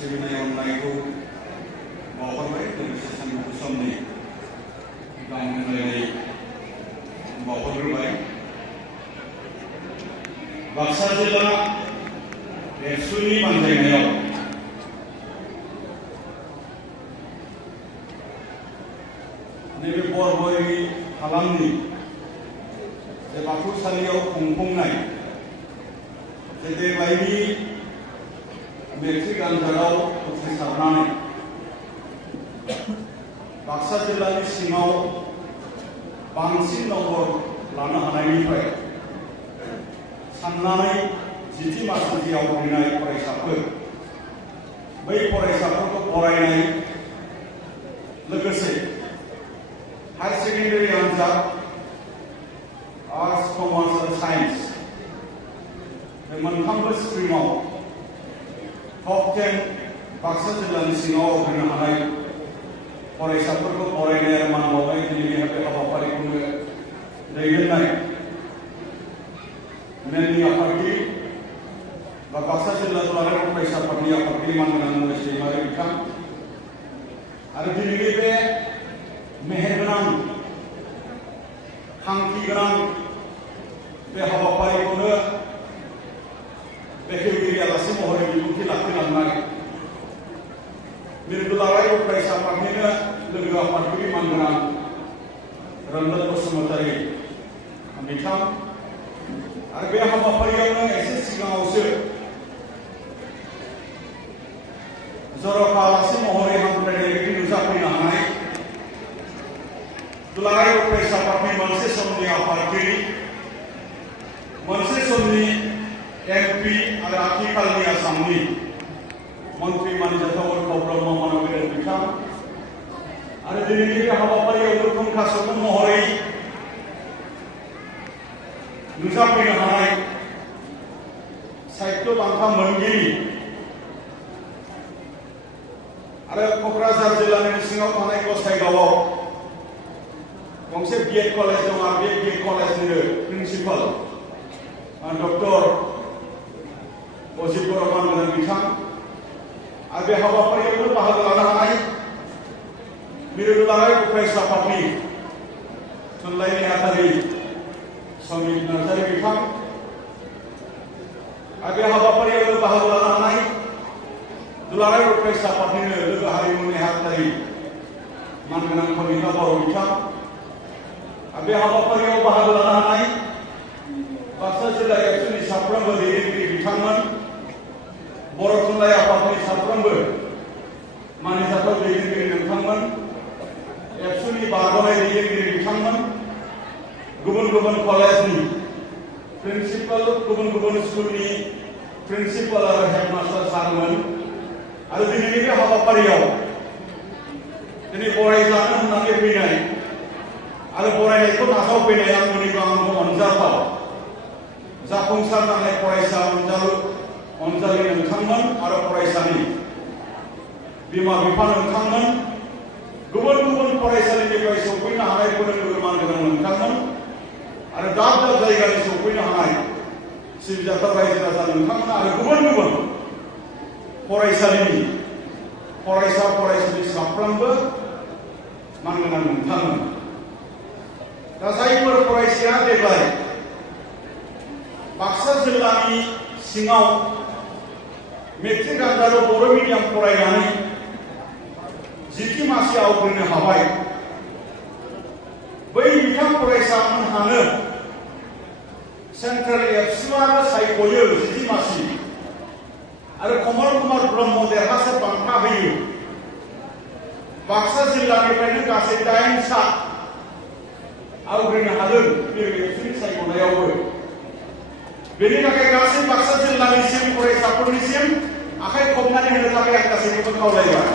सिबिनाय अननायखौ बावहरबाय लोगोसे सानजौफु समनि गाहाम हामलायनाय बावहरग्रोबाय। बाक्सा जिल्ला एबसुनि बानजायनायाव नैबे बरबयरि हालामनि जे बाथौसालियाव खुंफुंनाय जे देग्लायनि मेट्रिक आनजादाव उथ्रिसारनानै बाक्सा जिल्लानि सिङाव बांसिन नम्बर लानो हानायनिफ्राय साननानै जिथि मासियाव फैनाय फरायसाफोर बै फरायसाफोरखौ बरायनाय लोगोसे हायर सेकेन्डारि आनजाद आर्ट्स कमार्स आरो साइन्स बे मोनथामबो स्ट्रिमाव टप 10 बाक्सा जिल्लानि सिङाव आवग्रिनो हानाय फरायसाफोरखौ बरायनाय आरो मान बावनाय दिनैनि बे हाबाफारिखौनो दैदेननाय मेलनि आफादगिरि बा बाक्सा जिल्ला दुलाराय फरायसा आफादनि आफादगिरि मानगोनां महेश दैमारि बिथां आरो दिनैनि बे मेहेरगोनां थांखि गोनां बे हाबाफारिखौनो बेखेवगिरि आलासि महरै बिबुंथि लाखिलांनाय मिरु दुलाराय फरायसा आफादनिनो लोगो आफादगिरि मानगोनां रन्जन बसुमतारी बिथां आरो बे हाबाफारियावनो एसे सिगाङावसो जर'खा आलासि महरै हामलायनाय बायदि नुजाफैनो हानाय दुलाराय फरायसा आफादनि मोनसे समनि आफादगिरि मोनसे समनि एमपि आरो आथिखालनि आसामनि मन्त्रि मानिजाथाव ब्रह्म मानबेन्द्र बिथां आरो दिनैनि बे हाबाफारियाव फुंखा सुबुं महरै नुजाफैनो हानाय साहित्य बान्था मोनगिरि आरो क'क्राझार जिल्लानि सिङाव थानाय गसाइगावआव गंसे बिएड कलेज दं आरो बे बिएड कलेजनि प्रिन्सिपाल डक्टर अजित बर' मानगोनां बिथां आरो बे हाबाफारियावनो बाहागो लानो हानाय मिरु दुलाराय फरायसा आफादनि थुनलाइ नेहाथारि समित नार्जारी बिथां आरो बे हाबाफारियावनो बाहागो लानो हानाय दुलाराय फरायसा आफादनिनो लोगो हारिमु नेहाथारि मानगोनां कनिका बर' बिथां आरो बे हाबाफारियाव बाहागो लानो हानाय बाक्सा जिल्ला एबसुनि साफ्रोमबो दैदेनगिरि बिथांमोन बर' थुनलाइ आफादनि साफ्रोमबो मानिजाथाव दैदेनगिरि नोंथांमोन एबसुनि बारग'नाय दैदेनगिरि बिथांमोन गुबुन गुबुन कलेजनि प्रिन्सिपाल गुबुन गुबुन स्कुलनि प्रिन्सिपाल आरो हेडमास्टार सारमोन आरो दिनैनि बे हाबाफारियाव दिनै बरायजानो होननानै फैनाय आरो बरायनायखौ नाजावफैनाय आंनिबो अनजाथाव जाफुंसार जानाय फरायसा अनजालि नोंथांमोन आरो फरायसानि बिमा बिफा नोंथांमोन गुबुन गुबुन फरायसालिनिफ्राय सौफैनो हानाय फोरोंगुरु मानगोनां नोंथांमोन आरो दाब दाब जायगानि सौफैनो हानाय सिबिजाथाव रायजो राजा नोंथांमोन आरो गुबुन गुबुन फरायसालिनि फरायसा फरायसुलि साफ्रोमबो मानगोनां नोंथांमोन दा जायफोर फरायसाया देग्लाय बाक्सा जिल्लानि सिङाव मेट्रिक आनजादाव बर' मिडियाम फरायनानै जिथि मासि आवग्रिनो हाबाय बै बिथां फरायसामोनहानो सेन्ट्रेल एबसुआनो सायख'यो जिथि मासि आरो कमल कुमार ब्रह्म देरहासार बान्था होयो बाक्सा जिल्लानिफ्रायनो गासै 8 सा आवग्रिनो हादों बे एबसुनि सायख'नायावबो बेनि थाखाय गासै बाक्सा जिल्लानिसिम फरायसाफोरनिसिम आखाइ खबनानै होनो थाखाय आं गासैखौबो खावलायबाय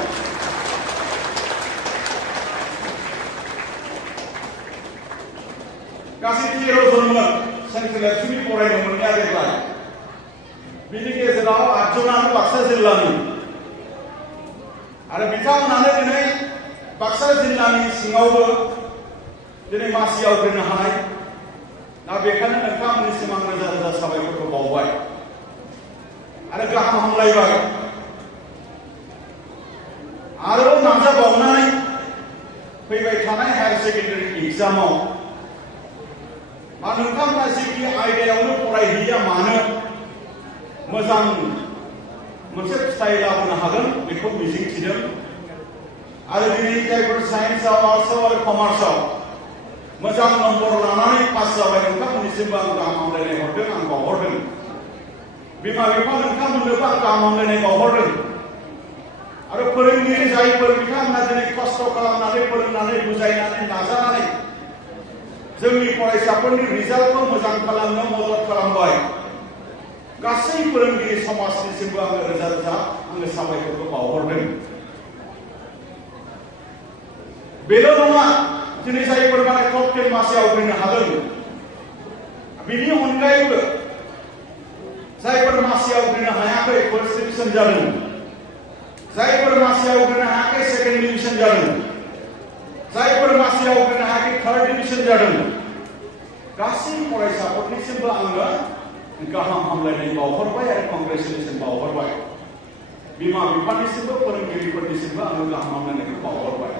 गासै 13 जनमोन सेन्ट्रेल एबसुनि फरायनो मोननाया देग्लाय बिनि गेजेराव 8 जनानो बाक्सा जिल्लानि आरो बिथांमोनानो दिनै बाक्सा जिल्लानि सिङावबो दिनै मासि आवग्रिनो हानाय दा बेखायनो नोंथांमोननिसिम आं रोजा रोजा साबायखरखौ बावबाय आरो गाहाम हामलायबाय आरोबाव नाजाबावनानै फैबाय थानाय हायार सेकेन्डारि एग्जामाव मा नोंथांमोना जिखि आयदायावनो फरायहैया मानो मोजां मोनसे फिथाइ लाबोनो हागोन बेखौ मिजिंथिदों आरो दिनै जायफोर साइन्सआव आर्ट्सआव आरो कमार्सआव मोजां नम्बर लानानै पास जाबाय नोंथांमोननिसिमबो आं गाहाम हामलायनाय हरदों आं बावहरदों बिमा बिफा नोंथांमोननोबो आं गाहाम हामलायनाय बावहरदों आरो फोरोंगिरि जायफोर बिथांमोना दिनै खस्थ' खालामनानै फोरोंनानै बुजायनानै नाजानानै जोंनि फरायसाफोरनि रिजाल्टखौ मोजां खालामनो मदद खालामबाय गासै फोरोंगिरि समाजनिसिमबो आङो रोजा रोजा आङो साबायखरखौ बावहरदों बेल' नङा दिनै जायफोर माने टप 10 मासि आवग्रिनो हादों बिनि अनगायैबो जायफोर मासि आवग्रिनो हायाखै फार्स्ट डिभिजन जादों जायफोर मासि आवग्रिनो हायाखै सेकेन्ड डिभिजन जादों जायफोर मासि आवग्रिनो हायाखै थार्ड डिभिजन जादों गासै फरायसाफोरनिसिमबो आङो गाहाम हामलायनाय बावहरबाय आरो कंग्रेचुलेसन बावहरबाय बिमा बिफानिसिमबो फोरोंगिरिफोरनिसिमबो आङो गाहाम हामलायनायखौ बावहरबाय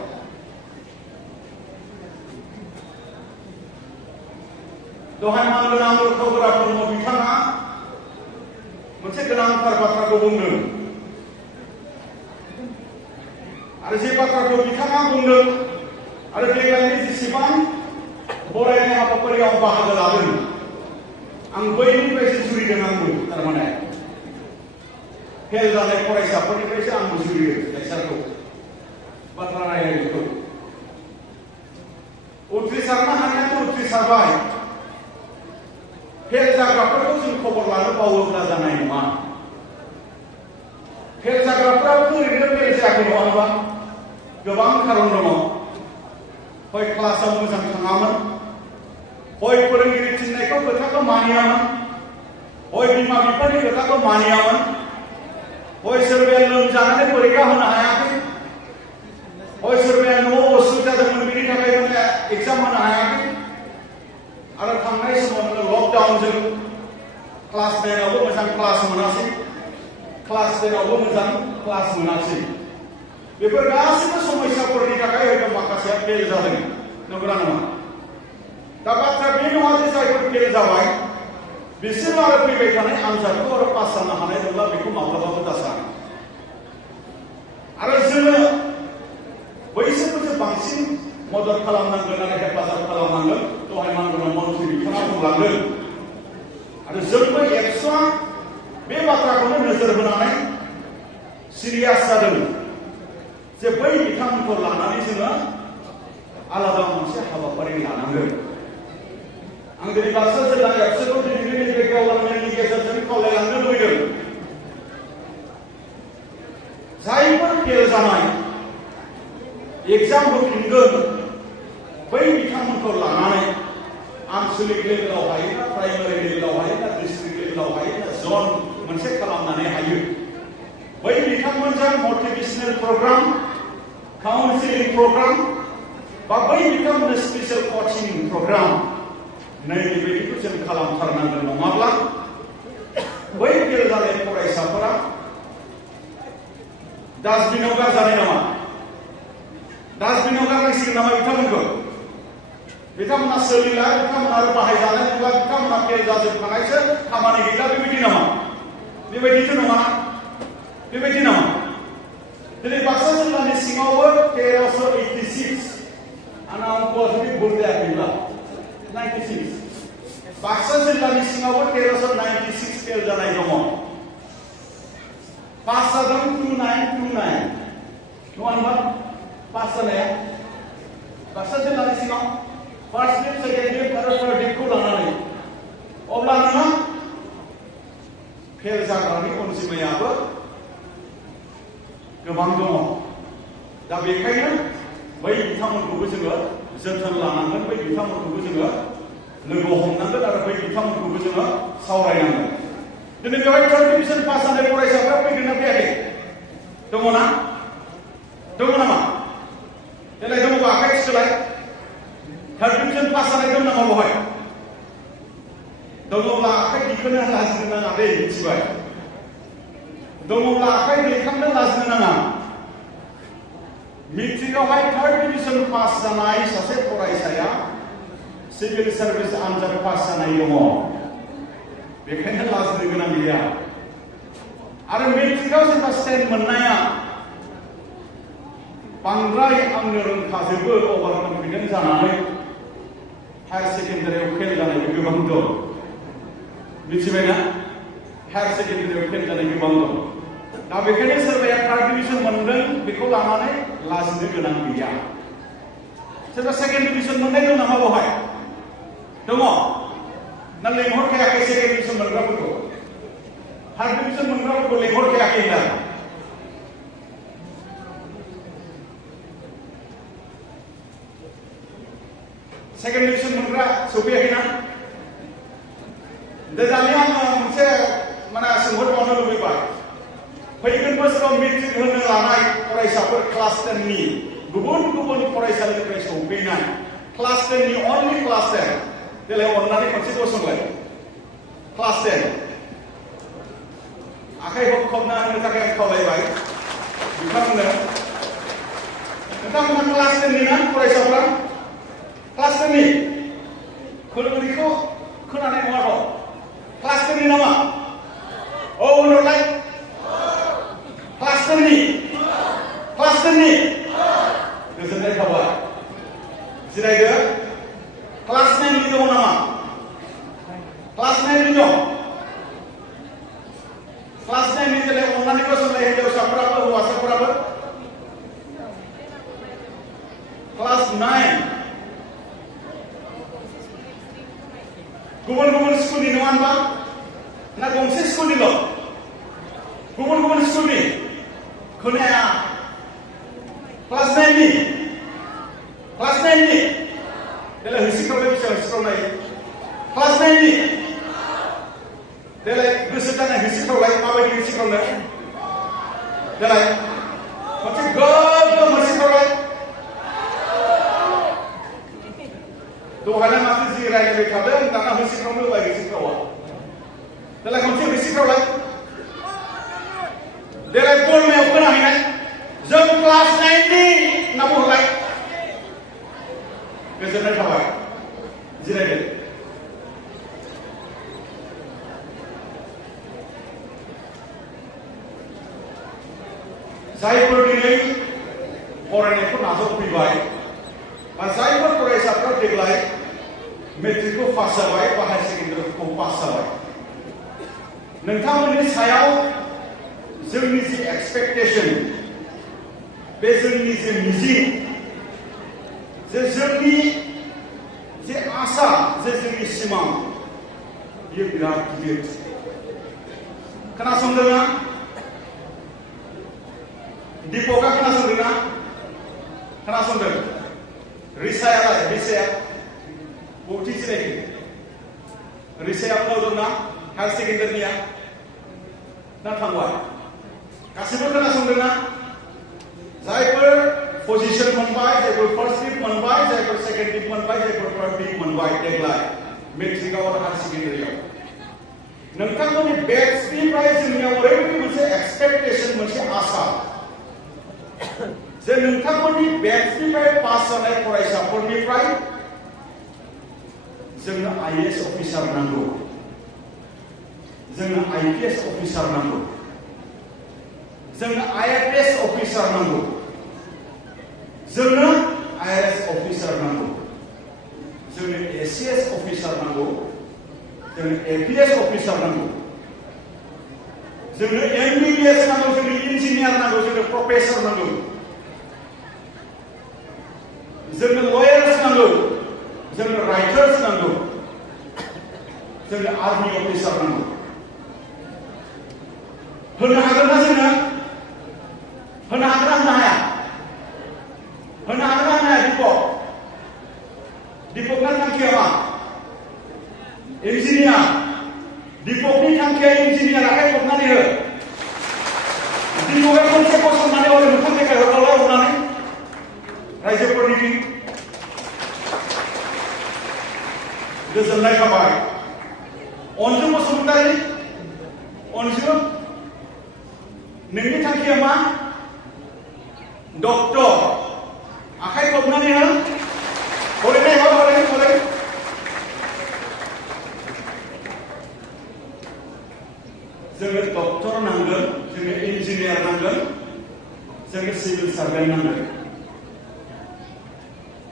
दहाय मानगोनां खबरा ब्रह्म बिथाङा मोनसे गोनांथार बाथ्राखौ बुंदों आरो जे बाथ्राखौ बिथाङा बुंदों आरो देग्लायनि जेसेबां बरायनाय हाबाफारियाव बाहागो लादों आं बैनिफ्रायसो जुरिदों आंबो थारमाने फेल जानाय फरायसाफोरनिफ्रायसो आंबो जुरियो लेक्सारखौ बाथ्रा रायलायनायखौ उथ्रिसारनो हानायाथ' उथ्रिसारबाय फेल जाग्राफोरखौ जों खबर लानो बावोब्ला जानाय नङा फेल जाग्राफ्राबो ओरैनो फेल जायाखै नङा होनबा गोबां खारन दङ हय क्लासाव मोजां थाङामोन हय फोरोंगिरि थिननायखौ खोथाखौ मानियामोन हय बिमा बिफानि खोथाखौ मानियामोन हय सोरबाया लोमजानानै परिखा होनो हायाखै हय सोरबाया न'आव असुबिदा जादोंमोन बिनि थाखाय माने एग्जाम होनो हायाखै आरो थांनाय समाव लकडाउनजों क्लास 9आवबो मोजां क्लास मोनासै क्लास 10आवबो मोजां क्लास मोनासै बेफोर गासैबो समस्याफोरनि थाखाय हयथ' माखासेया फेल जादों नंगौना नङा दा बाथ्रा बे नङा जे जायफोर फेल जाबाय बिसोर आरो फैबाय थानाय आनजादखौ आरो पास जानो हानाय नंला बेखौ माब्लाबाबो दासान आरो जोङो बैसोरखौसो बांसिन मदद खालामनांगोन आरो हेफाजाब खालामनांगोन दहाय मानगोनां मन्थ्रि बिथाङा बुंलांदों आरो जोंबो एबसुआ बे बाथ्राखौनो नोजोर होनानै सिरियास जादों जे बै बिथांमोनखौ लानानै जोङो आलादा मोनसे हाबाफारि लानांगोन आं दिनै बाक्सा जिल्लानि एबसुखौ दिनैनि बे गेवलांनायनि गेजेरजों खावलायलांनो लुबैदों जायफोर फेल जानाय एग्जाम होफिनगोन बै बिथांमोनखौ लानानै आनसलिक लेभेलाव हायोना प्राइमारि लेभेलाव हायोना डिस्ट्रिक्ट लेभेलाव हायोना जन मोनसे खालामनानै हायो बै बिथांमोनजों मटिभेशनेल प्रग्राम काउन्सिलिं प्रग्राम बा बै बिथांमोननो स्पेशल कचिं प्रग्राम नैबेबायदिखौ जों खालामथारनांगोन नङाब्ला बै फेल जानाय फरायसाफोरा डास्टबिनाव गारजानाय नङा डास्टबिनाव गारनांसिगोन नामा बिथांमोनखौ बिथांमोना सोलिला बिथांमोना आरो बाहायजानाय नंला बिथांमोना फेल जाजोबखानायसो खामानि गैला बेबायदि नामा बेबायदिथ' नङा बेबायदि नामा दिनै बाक्सा जिल्लानि सिङावबो 1386 आंना अंकआ जुदि भुल जायाखैब्ला 96 बाक्सा जिल्लानि सिङावबो 1396 फेल जानाय दङ पास जादों 2929 नङा होनबा पास जानाया बाक्सा जिल्लानि सिङाव फार्स्ट डिप सेकेन्ड डिप आरो थार्ड डिपखौ लानानै अब्ला नोङो फेल जाग्रानि अनजिमायाबो गोबां दङ दा बेखायनो बै बिथांमोनखौबो जोङो जोथोन लानांगोन बै बिथांमोनखौबो जोङो लोगो हमनांगोन आरो बै बिथांमोनखौबो जोङो सावरायनांगोन दिनै बेवहाय थार्ड डिभिजन पास जानाय फरायसाफ्रा फैगोन ना फैयाखै दङ ना दङ नामा देलाय दङबा आखाइ थिखोलाय थार्ड डिभिजन पास जानाय दं नामा बेवहाय दङब्ला आखाइ दिखोनो लाजिनो नाङा दे मिथिबाय दङब्ला आखाइ दैखांनो लाजिनो नाङा मेट्रिकआवहाय 3rd डिभिजन पास जानाय सासे फरायसाया सिभिल सार्भिस आनजाद पास जानाय दङ बेखायनो लाजिनो गोनां गैया आरो मेट्रिकआव जेनेबा स्टेन्ड मोननाया बांद्राय आंनो रोंखाजोबो अभार कनफिडेन्ट जानानै हायार सेकेन्डारियाव फेल जानाय गोबां दं मिथिबायना हायार सेकेन्डारियाव फेल जानाय गोबां दं दा बेखायनो सोरबाया 3rd डिभिजन मोनदों बेखौ लानानै लाजिनो गोनां गैया सोरबा 2nd डिभिजन मोननाय दं नामा बहाय दङ ना लेंहरखायाखै 2nd डिभिजन मोनग्राफोरखौ 3rd डिभिजन मोनग्राफोरखौ लेंहरखायाखै दा सेकेन्ड डिभिजन मोनग्रा सौफैयाखैना दानिया आङो मोनसे माने सोंहरबावनो लुबैबाय फैगोन बोसोराव मेट्रिक होनो लानाय फरायसाफोर क्लास 10 नि गुबुन गुबुन फरायसालिनिफ्राय सौफैनाय क्लास 10 नि अनलि क्लास 10 देलाय अननानै खनसे गसंलाय क्लास 10 आखाइ खबना होनो थाखाय आं खावलायबाय बिथांमोननो नोंथांमोना क्लास 10 नि ना फरायसाफ्रा क्लास 10 नि फोरोंगिरिखौ खोनानाय नङाथ' क्लास 10 नि नामा औ होनलाय क्लास 10 नि क्लास 10 नि गोजोननाय थाबाय जिरायदो क्लास 9 नि दङ नामा क्लास 9 नि दं क्लास 9 नि जेला अननानै गसंलाय हिन्जावसाफोराबो हौवासाफोराबो क्लास 9 गुबुन गुबुन स्कुलनि नङा होनबा ना गंसे स्कुलनिल' गुबुन गुबुन स्कुलनि खोनाया क्लास 9 नि क्लास 9 नि देलाय होसिख्रावलाय बेसेबां होसिख्रावनाय क्लास 9 नि देलाय गोसो जानाय होसिख्रावलाय माबायदि होसिख्रावनो देलाय मोनसे गोग्गोम होसिख्रावलाय दहायना माथो जि रायलायबाय थादों दाना होसिख्रावनो होबाय होसिख्रावा देलाय खनसे होसिख्रावलाय देलाय बरमायाव खोनाहैनाय जों क्लास 9 नि होनना बुंहरलाय गोजोननाय थाबाय जिरायदो जायफोर दिनै फरायनायखौ नाजावफैबाय बा जायफोर फरायसाफ्रा देग्लाय मेट्रिकखौ पास जाबाय बा हायार सेकेन्डारिखौ पास जाबाय नोंथांमोननि सायाव जोंनि जे एक्सपेक्टेशन बे जोंनि जे मिजिं जे जोंनि जे आशा जे जोंनि सिमां बेयो बिराद गिदिर खोनासंदोंना दीपकआ खोनासंदोंना खोनासंदों रिसायालाय रिसाया बबेथि जिरायखो रिसाया उनाव दंना हायार सेकेन्डारिनिया ना थांबाय गासिबो खोनासंदोंना जायफोर पजिशन मोनबाय जायफोर फार्स्ट डिप मोनबाय जायफोर सेकेन्ड डिप मोनबाय जायफोर थार्ड डिप मोनबाय देग्लाय मेट्रिकआव आरो हायार सेकेन्डारियाव नोंथांमोननि बेट्सनिफ्राय जोंनियाव ओरैबायदि मोनसे एक्सपेक्टेशन मोनसे आशा जे नोंथांमोननि बेट्सनिफ्राय पास जानाय फरायसाफोरनिफ्राय जोंनो आईएएस अफिसार नांगौ जोंनो आईपीएस अफिसार नांगौ जोंनो आईएफएस अफिसार नांगौ जोंनो आईआरएस अफिसार नांगौ जोंनो एसीएस अफिसार नांगौ जोंनो एपीएस अफिसार नांगौ जोंनो एमबीबीएस नांगौ जोंनो इन्जिनियार नांगौ जोंनो प्रफेसर नांगौ जोंनो लयार्स नांगौ जोंनो राइटार्स नांगौ जोंनो आर्मी अफिसार नांगौ होनो हागोन ना जोंनो होनो हागोन ना होनो हाया होनो हागोन ना होनो हाया दीपकना थांखिया मा इंजिनियार दीपकनि थांखिया इंजिनियार आखाइ खबनानै हो दीपकआ खनसे गसंनानै हरो मोखां देखायहरबावलाय अननानै रायजोफोरनि गोजोननाय थाबाय अनजु बसुमतारी अनजु नोंनि थांखिया मा डक्टर खोबनानै हो फरायनाय हो फराय जोंनो डक्टर नांगोन जोंनो इन्जिनियार नांगोन जोंनो सिभिल सार्भेन्ट नांगोन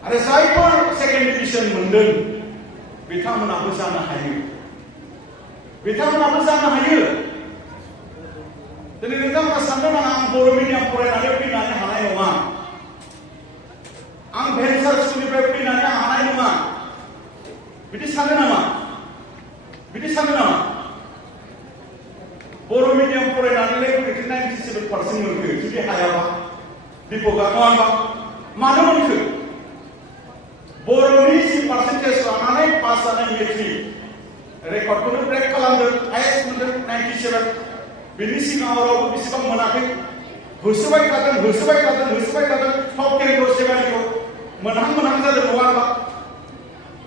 आरो जायफोर सेकेन्ड डिभिजन मोनदों बिथांमोनाबो जानो हायो दिनै नोंथांमोना साननो नाङा आं बर' मिडियाम फरायनानै फैनानै हानाय नङा आं भेन्सार स्कुलनिफ्राय फैनानै आं हानाय नङा बिदि सानो नामा बर' मिडियाम फरायनानै 97% मोनखो जुदि हायाबा दिपकआ नङा मानो मोनखो बर'नि जि पार्सेन्टेज लानानै पास जानाय मेट्रिक रेकर्डखौनो ब्रेक खालामदों हाइएस्ट मोनदों 97 बिनि सिगाङाव रावबो बेसेबां मोनाखै होसोबाय थादों टप 10 खौ सेबानिखौ मोनहां जादों नङा होनबा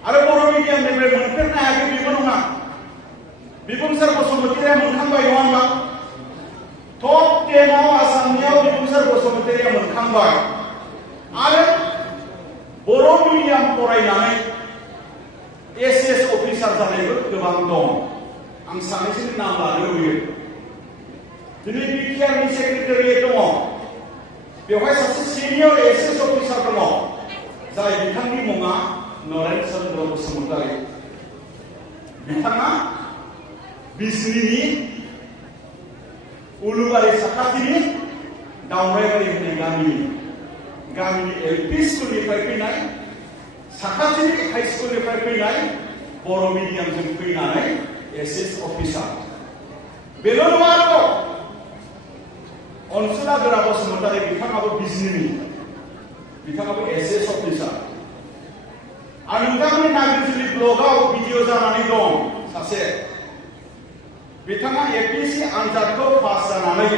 आरो बर' मिडियामनिफ्राय मोनफेरनो हायाखै बेबो नङा बिबुंसार बसुमतारिया मोनखांबाय नङा होनबा टप 10 आव आसामनियाव बिबुंसार बसुमतारिया मोनखांबाय आरो बर' मिडियाम फरायनानै एसएस अफिसार जानायबो गोबां दं आं सानैसोनि नाम लानो लुबैयो दिनै बिटिआरनि सेक्रेटारियेट दङ बेवहाय सासे सिनियर एसएस अफिसार दङ जाय बिथांनि मुङा नरेन चन्द्र बसुमतारि बिथाङा बिजनीनि उलुबारि साखाथिनि दावराइबारि होननाय गामिनि एलपि स्कुलनिफ्राय फैनाय साखाथिनि हाई स्कुलनिफ्राय फैनाय बर' मिडियामजों फैनानै एसएस अफिसार बेल' नङा आरो अनसुला गोरा बसुमतारि बिथाङाबो बिजनीनि बिथाङाबो एसएस अफिसार आरो नोंथांमोननि नागिरजुलि ब्लकआव भिडिअ जानानै दं सासे बिथाङा एपीएससी आनजादखौ पास जानानै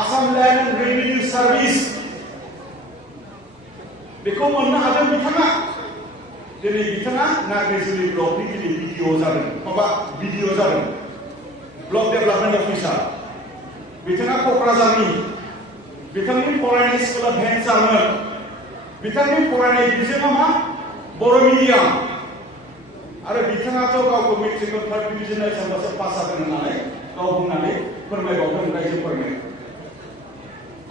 Assam land and revenue service बेखौ मोननो हादों बिथाङा दिनै बिथाङा नागिरजुलि ब्लकनि दिनै भिडिअ जादों ब्लक डेभेलपमेन्ट अफिसार बिथाङा क'क्राझारनि बिथांनि फरायनाय स्कुला भेन्सारमोन बिथांनि फरायनाय बिजोङा मा बर' मिडियाम आरो बिथाङाथ' गावखौ मेट्रिकखौ 3rd डिभिजन हिसाबैसो पास जादों होननानै गाव बुंनानै फोरमायबावदों रायजोफोरनो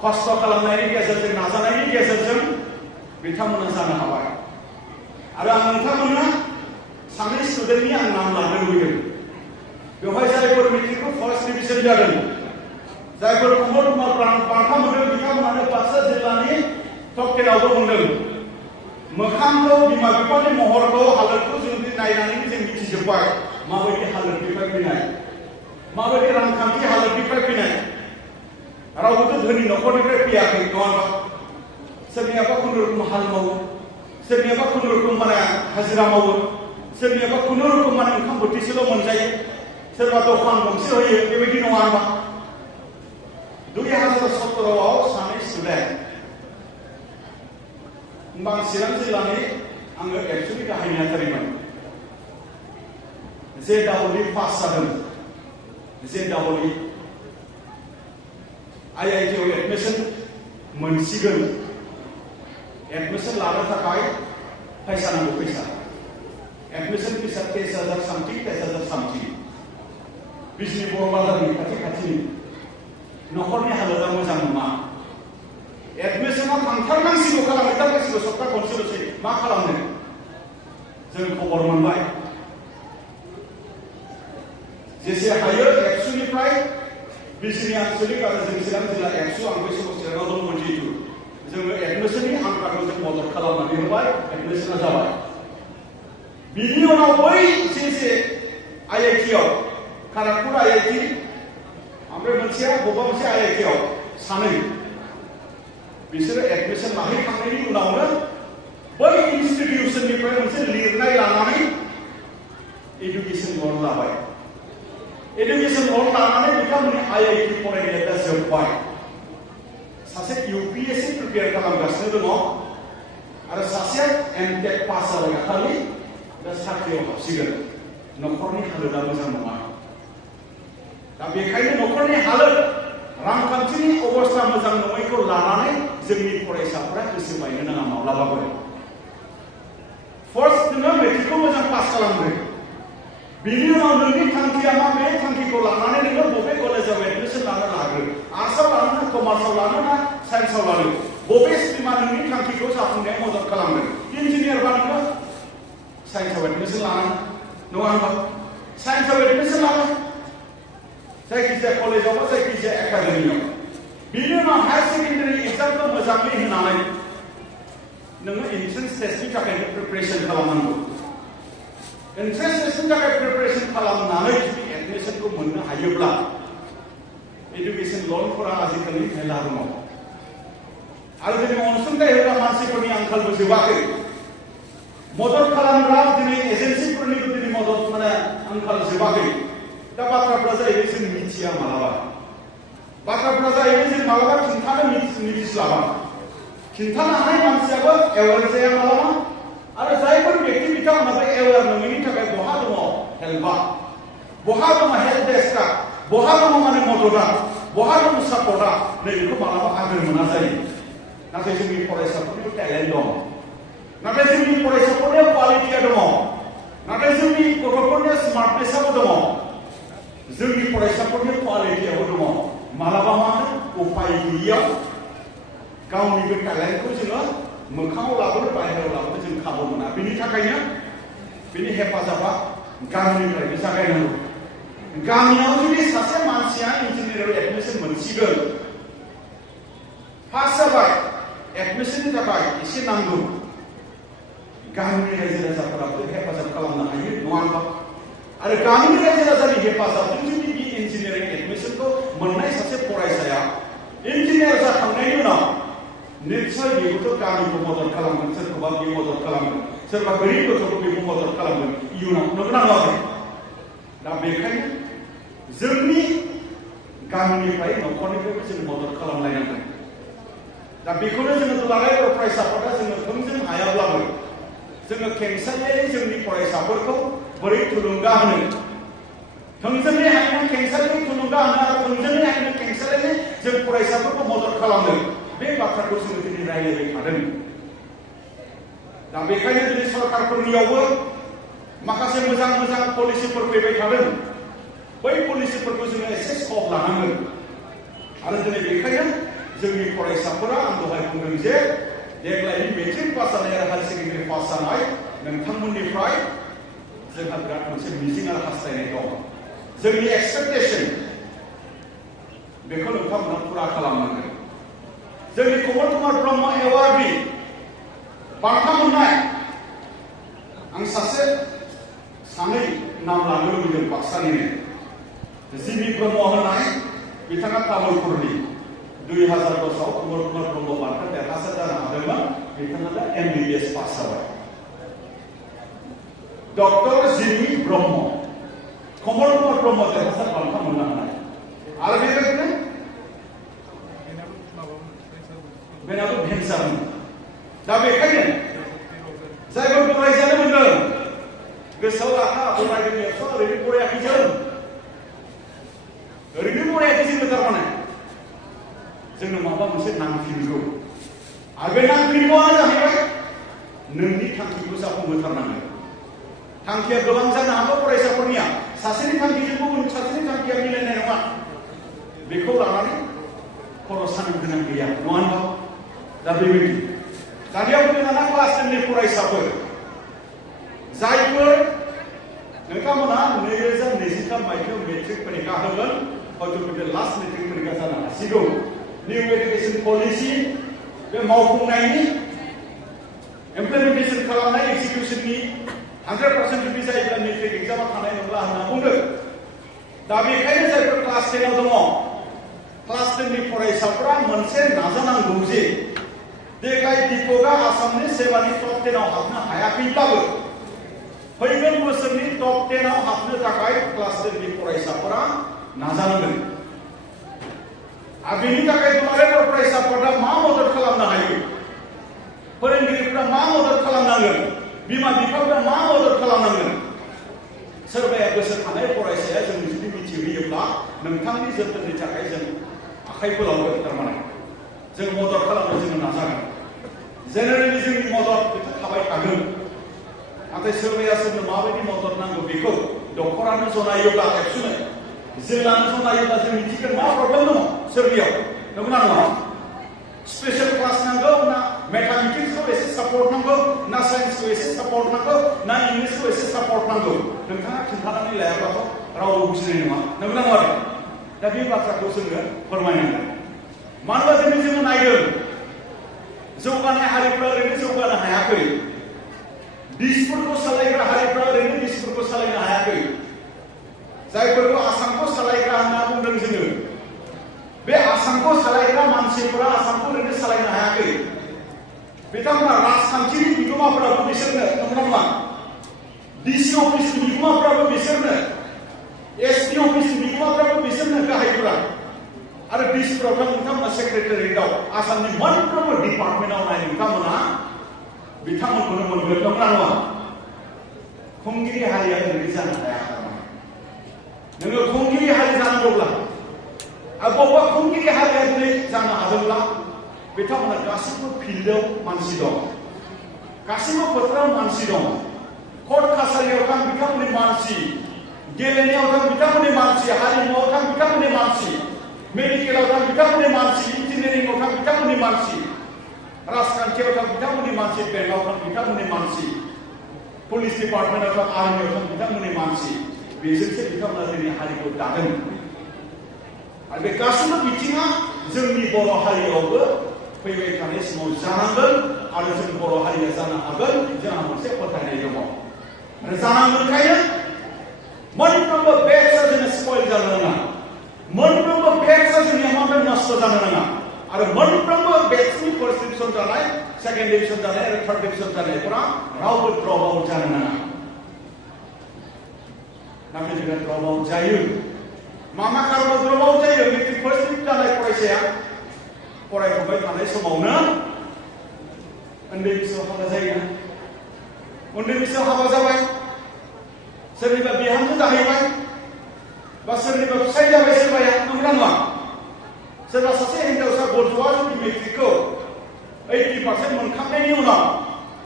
खस्थ' खालामनायनि गेजेरजों नाजानायनि गेजेरजों बिथांमोना जानो हाबाय आरो आं नोंथांमोननो सानै स्टुडेन्टनि आं नाम लानो लुबैदों बेवहाय जायफोर मेट्रिकखौ 1st डिभिजन जादों जायफोर कुमार बान्था मोनदों बिथांमोनानो बाक्सा जिल्लानि टप 10 आवबो मोनदों मोखांखौ बिमा बिफानि महरखौ हालोदखौ जों नायनानै जों मिथिजोब्बाय माबायदि हालोदनिफ्राय फैनाय माबायदि रांखान्थि हालोदनिफ्राय फैनाय रावबोथ' धोनि न'खरनिफ्राय फैयाखै नङा होनबा सोरनियाबा खुनुरुखुम हाल मावो सोरनियाबा खुनुरुखुम हाजिरा मावो सोरनियाबा खुनुरुखुम ओंखाम बोथिसेल' मोनजायो सोरबा दखान गंसे होयो बेबायदि नङा होनबा 2017 आव सानै स्टुडेन्ट होनबा आं चिरां जिल्लानि आङो एक्सुअलि गाहाय नेहाथारिमोन JEE पास जादों JEE IIT आव एडमिशन मोनसिगोन एडमिशन लानो थाखाय फैसा नांगौ एडमिशन फीसा 23,000 सामथिं बिजनी बर' बाजारनि खाथिनि न'खरनि हालोदा मोजां नङा एडमिशना थांथारनांसिगौ खालामहैथारनांसिगौ सप्ता खनसेल'सै मा खालामनो जों खबर मोनबाय जेसे हायो एबसुनिफ्राय बिजनी आनसलिक आरो जों चिरां जिल्ला एबसु आं बै समाव चिराङाव दंमोन जिहेतु जोङो एडमिशननि आनजादखौ जों मदद खालामनानै होबाय एडमिशना जाबाय बिनि उनाव बै जे IIT आव खड़गपुर IIT ओमफ्राय मोनसेया बबेबा मोनसे IIT आव सानै बिसोरो एडमिशन लाहैखांनायनि उनावनो बै इनस्टिट्यूशननिफ्राय मोनसे लिरनाय लानानै एडुकेशन लन लाबाय एडुकेशन लन लानानै बिथांमोननि IIT फरायनाया दा जोब्बाय सासे UPSC प्रिपेयार खालामगासिनो दङ आरो सासेया MTech पास जाबाय दाखालि दा साख्रियाव हाबसिगोन न'खरनि हालोदा मोजां नङा दा बेखायनो न'खरनि हालोद रांखान्थिनि अबस्था मोजां नङैखौ लानानै जोंनि फरायसाफोरा गोसो बायनो नाङा माब्लाबाबो। फार्स्ट नोङो मेट्रिकखौ मोजां पास खालामदो, बिनि उनाव नोंनि थांखिया मा बे थांखिखौ लानानै नोङो बबे कलेजाव एडमिसन लानो लाग्रो, आर्ट्सआव लानो ना कमार्सआव लानो ना साइन्सआव लानो, बबे स्ट्रिमा नोंनि थांखिखौ जाफुंनायाव मदद खालामगोन। इन्जिनियार बा नोङो साइन्सआव एडमिसन लानो नङा होनबा, साइन्सआव एडमिसन लानो जायखिजाया कलेजाव बा जायखिजाया एकाडेमियाव। बिनि उनाव हायार सेकेन्डारि एग्जामखौ मोजाङै होनानै नोङो एन्ट्रेन्स टेस्टनि थाखाय प्रिपारेसन खालामनांगौ। एन्ट्रेन्स टेस्टनि थाखाय प्रिपारेसन खालामनानै जुदि एडमिसनखौ मोननो हायोब्ला एडुकेसन लनफोरा आजिखालि मेरला दङ आरो दिनै अनसुंथाइ होग्रा मानसिफोरनि आंखालबो जोबाखै। मदद खालामग्रा दिनै एजेन्सिफोरनिबो दिनै मदद आंखाल जोबाखै। दा बाथ्राफ्रा जाहैबाय जों मिथिया मालाबा, बाथ्राफ्रा जाहैबाय जों मालाबा खिन्थानो मिथिस्लाबा, खिन्थानो हानाय मानसियाबो एवेर जाया मालाबा, आरो जायफोर व्यक्ति बिथांमोनाबो एवेर नङैनि थाखाय बहा दङ हेल्पआ, बहा दङ हेल्प डेस्कआ, बहा दङ मददआ, बहा दङ सापर्टआ, नैबेखौ मालाबा आगोर मोना जायो। नाथाय जोंनि फरायसाफोरनिबो टेलेन्ट दङ, नाथाय जोंनि फरायसाफोरनियाव क्वालिटिया दङ, नाथाय जोंनि गथ'फोरनियाव स्मार्टनेसआबो दङ, जोंनि फरायसाफोरनि क्वालिटियाबो दङ। मालाबा मा होनो उपाय गैयियाव गावनि बे टेलेन्टखौ जोङो मोखाङाव लाबोनो बाहेरायाव लाबोनो जों खाबु मोना। बेनि थाखायनो बेनि हेफाजाबा गामिनिफ्रायनो जागायनांगौ। गामियाव जुदि सासे मानसिया इन्जिनियारिंआव एडमिसन मोनसिगोन, पास जाबाय, एडमिसननि थाखाय एसे नांगौ, गामिनि रायजो राजाफोराबो हेफाजाब खालामनो हायो नङा होनबा, आरो गामिनि रायजो राजानि हेफाजाबजों जुदि बे इन्जिनियारिं एडमिसनखौ मोननाय सासे फरायसाया इन्जिनियार जाखांनायनि उनाव निश्चय बेखौथ' गामिखौ मदद खालामगोन, सोरखौबा बेयो मदद खालामगोन, सोरबा गोरिब गथ'खौ बेखौ मदद खालामगोन इयुनाव, नंगौना नङा? दा बेखायनो जोंनि गामिनिफ्राय न'खरनिफ्रायबो जों मदद खालामलायनांगोन। दा बेखौनो जोङो दुलाराय बर' फरायसाफोरा जोङो थोंजों हायाब्लाबो जोङो खेंसालियायै जोंनि फरायसाफोरखौ बोरै थुलुंगा होनो, थोंजोङै हायनो खेंसालियायै थुलुंगा होनो आरो थोंजोङै हायनो खेंसालियायै जों फरायसाफोरखौ मदद खालामनो, बे बाथ्राखौ जोङो दिनै रायज्लायबाय थादों। दा बेखायनो दिनै सरकारफोरनियावबो माखासे मोजां मोजां पलिसिफोर फैबाय थादों। बै पलिसिफोरखौ जोङो एसे स्कप लानांगोन आरो दिनै बेखायनो जोंनि फरायसाफोरा आं दहाय बुंदों जे देग्लायनि मेट्रिक पास जानाय आरो हायार सेकेन्डारि पास जानाय नोंथांमोननिफ्राय जोंहा बिराद मोनसे मिजिं आरो हास्थायनाय दं। जोंनि एक्सपेक्टेसन बेखौ नोंथांमोना फुरा खालामनांगोन। जोंनि कमल कुमार ब्रह्म एवार्डनि बान्था मोननाय आं सानै नाम लानो लुबैदों बाक्सानिनो। जिबि ब्रह्म होननाय बिथाङा तामुलपुरनि 2010आव कमल कुमार ब्रह्म बान्था देरहासार जानो हादोंमोन, बिथाङा दा MBBS पास जाबाय। डक्टर जिबि ब्रह्म, कमल कुमार ब्रह्म देरहासार बान्था मोननो हानाय। आरो बेबायदिनो बेनाबो भेन्सारमोन। दा बेखायनो जायफोर फरायजानो मोनदों गोसोआव लाखा, फरायदों ओरैनो फरायाखै जों, ओरैनो फरायाखै जोङो, थारमाने जोंनो माबा मोनसे नांफिनगौ आरो बे नांफिनगौआनो जाहैबाय नोंनि थांखिखौ जाफुंहोथारनांगोन। थांखिया गोबां जानो हागौ फरायसाफोरनिया, सासेनि थांखिजों गुबुन सासेनि थांखिया मिलायनाय नङा, बेखौ लानानै खर' सानो गोनां गैया नङा होनबा? दा बेबायदि दानियाव फैनानै क्लास 10नि फरायसाफोर जायफोर नोंथांमोनहा 2023 मायथाइयाव मेट्रिक परीक्षा होगोन, हयथ' बे लास्ट मेट्रिक परीक्षा जानो हासिगौ। निउ एडुकेसन पलिसि बे मावफुंनायनि इमप्लिमेन्टेसन खालामनाय एक्सिकिउशननि 100% जुदि जायोब्ला मेट्रिक एग्जामाव थानाय नंला होनना बुंदों। दा बेखायनो जायफोर क्लास 10आव दङ, क्लास 10नि फरायसाफोरा मोनसे नाजानांगौ जे देग्लाय दिपकआ आसामनि सेबानि टप 10आव हाबनो हायाखैब्लाबो फैगोन बोसोरनि टप 10आव हाबनो थाखाय क्लास 10नि फरायसाफोरा नाजानांगोन। आरो बेनि थाखाय दुलाराय बर' फरायसाफोरा मा मदद खालामनो हायो, फोरोंगिरिफोरा मा मदद खालामनांगोन, बिमा बिफाफोरा मा मदद खालामनांगोन, सोरबाया गोसो थानाय फरायसाया जों जुदि मिथिहोयोब्ला नोंथांनि जोथोननि थाखाय जों आखाइखौ लावगोन थारमाने जों मदद खालामनो जोङो नाजागोन जेनेरेलि जोंनि मदद बेखौ थाबाय थागोन नाथाय सोरबाया सोरनो माबायदि मदद नांगौ बेखौ डक्टरानो जनायोब्ला एक्सुने जिल्लानो जनायोब्ला जों मिथिगोन मा प्रब्लेम दङ सोरनियाव नंगौना नङा स्पेशल क्लास नांगौ ना मैथमेटिक्सखौ एसे सापर्ट नांगौ ना साइन्सखौ एसे सापर्ट नांगौ ना इंलिसखौ एसे सापर्ट नांगौ नोंथाङा खिन्थानानै लायाब्लाथ' रावबो बुजिनाय नङा नंगौना नङा दा बे बाथ्राखौ जोङो फोरमायनांगोन मानोना दिनै जोङो नायदों जौगानाय हारिफ्रा ओरैनो जौगानो हायाखै दिसफोरखौ सालायग्रा हारिफ्रा ओरैनो दिसफोरखौ सालायनो हायाखै जायफोरखौ आसामखौ सालायग्रा होनना बुंदों जोङो बे आसामखौ सालायग्रा मानसिफोरा आसामखौ ओरैनो सालायनो हायाखै बिथांमोना राजखान्थिनि बिगोमाफोराबो बिसोरनो नंगौना नङा डिसि अफिसनि बिगोमाफोराबो बिसोरनो एसपि अफिसनि बिगोमाफोराबो बिसोरनो गाहायफोरा आरो डिसफोराव नोंथांमोना सेक्रेटारियेटआव आसामनि मोनफ्रोमबो डिपार्टमेन्टआव नाय नोंथांमोना बिथांमोनखौनो मोनगोन नंगौना नङा खुंगिरि हारिया ओरैनो जानो हाया नोङो खुंगिरि हारि जानांगौब्ला आरो बबेबा खुंगिरि हारिया दिनै जानो हादोंब्ला बिथांमोना गासिबो फिल्डआव मानसि दं गासिबो फोथाराव मानसि दं कर्ट कासारियाव थां बिथांमोननि मानसि गेलेनायाव थां बिथांमोननि मानसि हारिमुआव थां बिथांमोननि मानसि मेडिकेलाव थां बिथांमोननि मानसि इन्जिनियारिंआव थां बिथांमोननि मानसि राजखान्थियाव थां बिथांमोननि मानसि बेंकआव थां बिथांमोननि मानसि पुलिस डिपार्टमेन्टआव थां आर्मियाव थां बिथांमोननि मानसि बेजोंसो बिथांमोना जोंनि हारिखौ दागोन आरो बे गासैबो बिथिङा जोंनि बर' हारियावबो फैबाय थानाय समाव जानांगोन आरो जों बर' हारिया जानो हागोन जोंहा मोनसे फोथायनाय दङ आरो जानांगोनखायनो मोनफ्रोमबो बेटसा जोङो स्पइल जानो नाङा मोनफ्रोमबो बेटसा जोंनिया माबोरै नस्थ' जानो नाङा आरो मोनफ्रोमबो बेटसनि फार्स्ट डिभिजन जानाय सेकेन्ड डिभिजन जानाय आरो थार्ड डिभिजन जानायफोरा रावबो ड्रप आउट जानो नाङा नाथाय जोङो ड्रप आउट जायो मा खारनाव ड्रप आउट जायो मेट्रिक फार्स्ट डिभिजन जानाय फरायसाया फरायफुबाय थानाय समावनो उन्दै बैसोआव हाबा जायो उन्दै बैसोआव हाबा जाबाय सोरनिबा बिहामजो जाहैबाय बा सोरनिबा फिसाय जाबाय सोरबाया नंगौना नङा सोरबा सासे हिनजावसा गथ'आ जुदि मेट्रिकखौ 80% मोनखांनायनि उनाव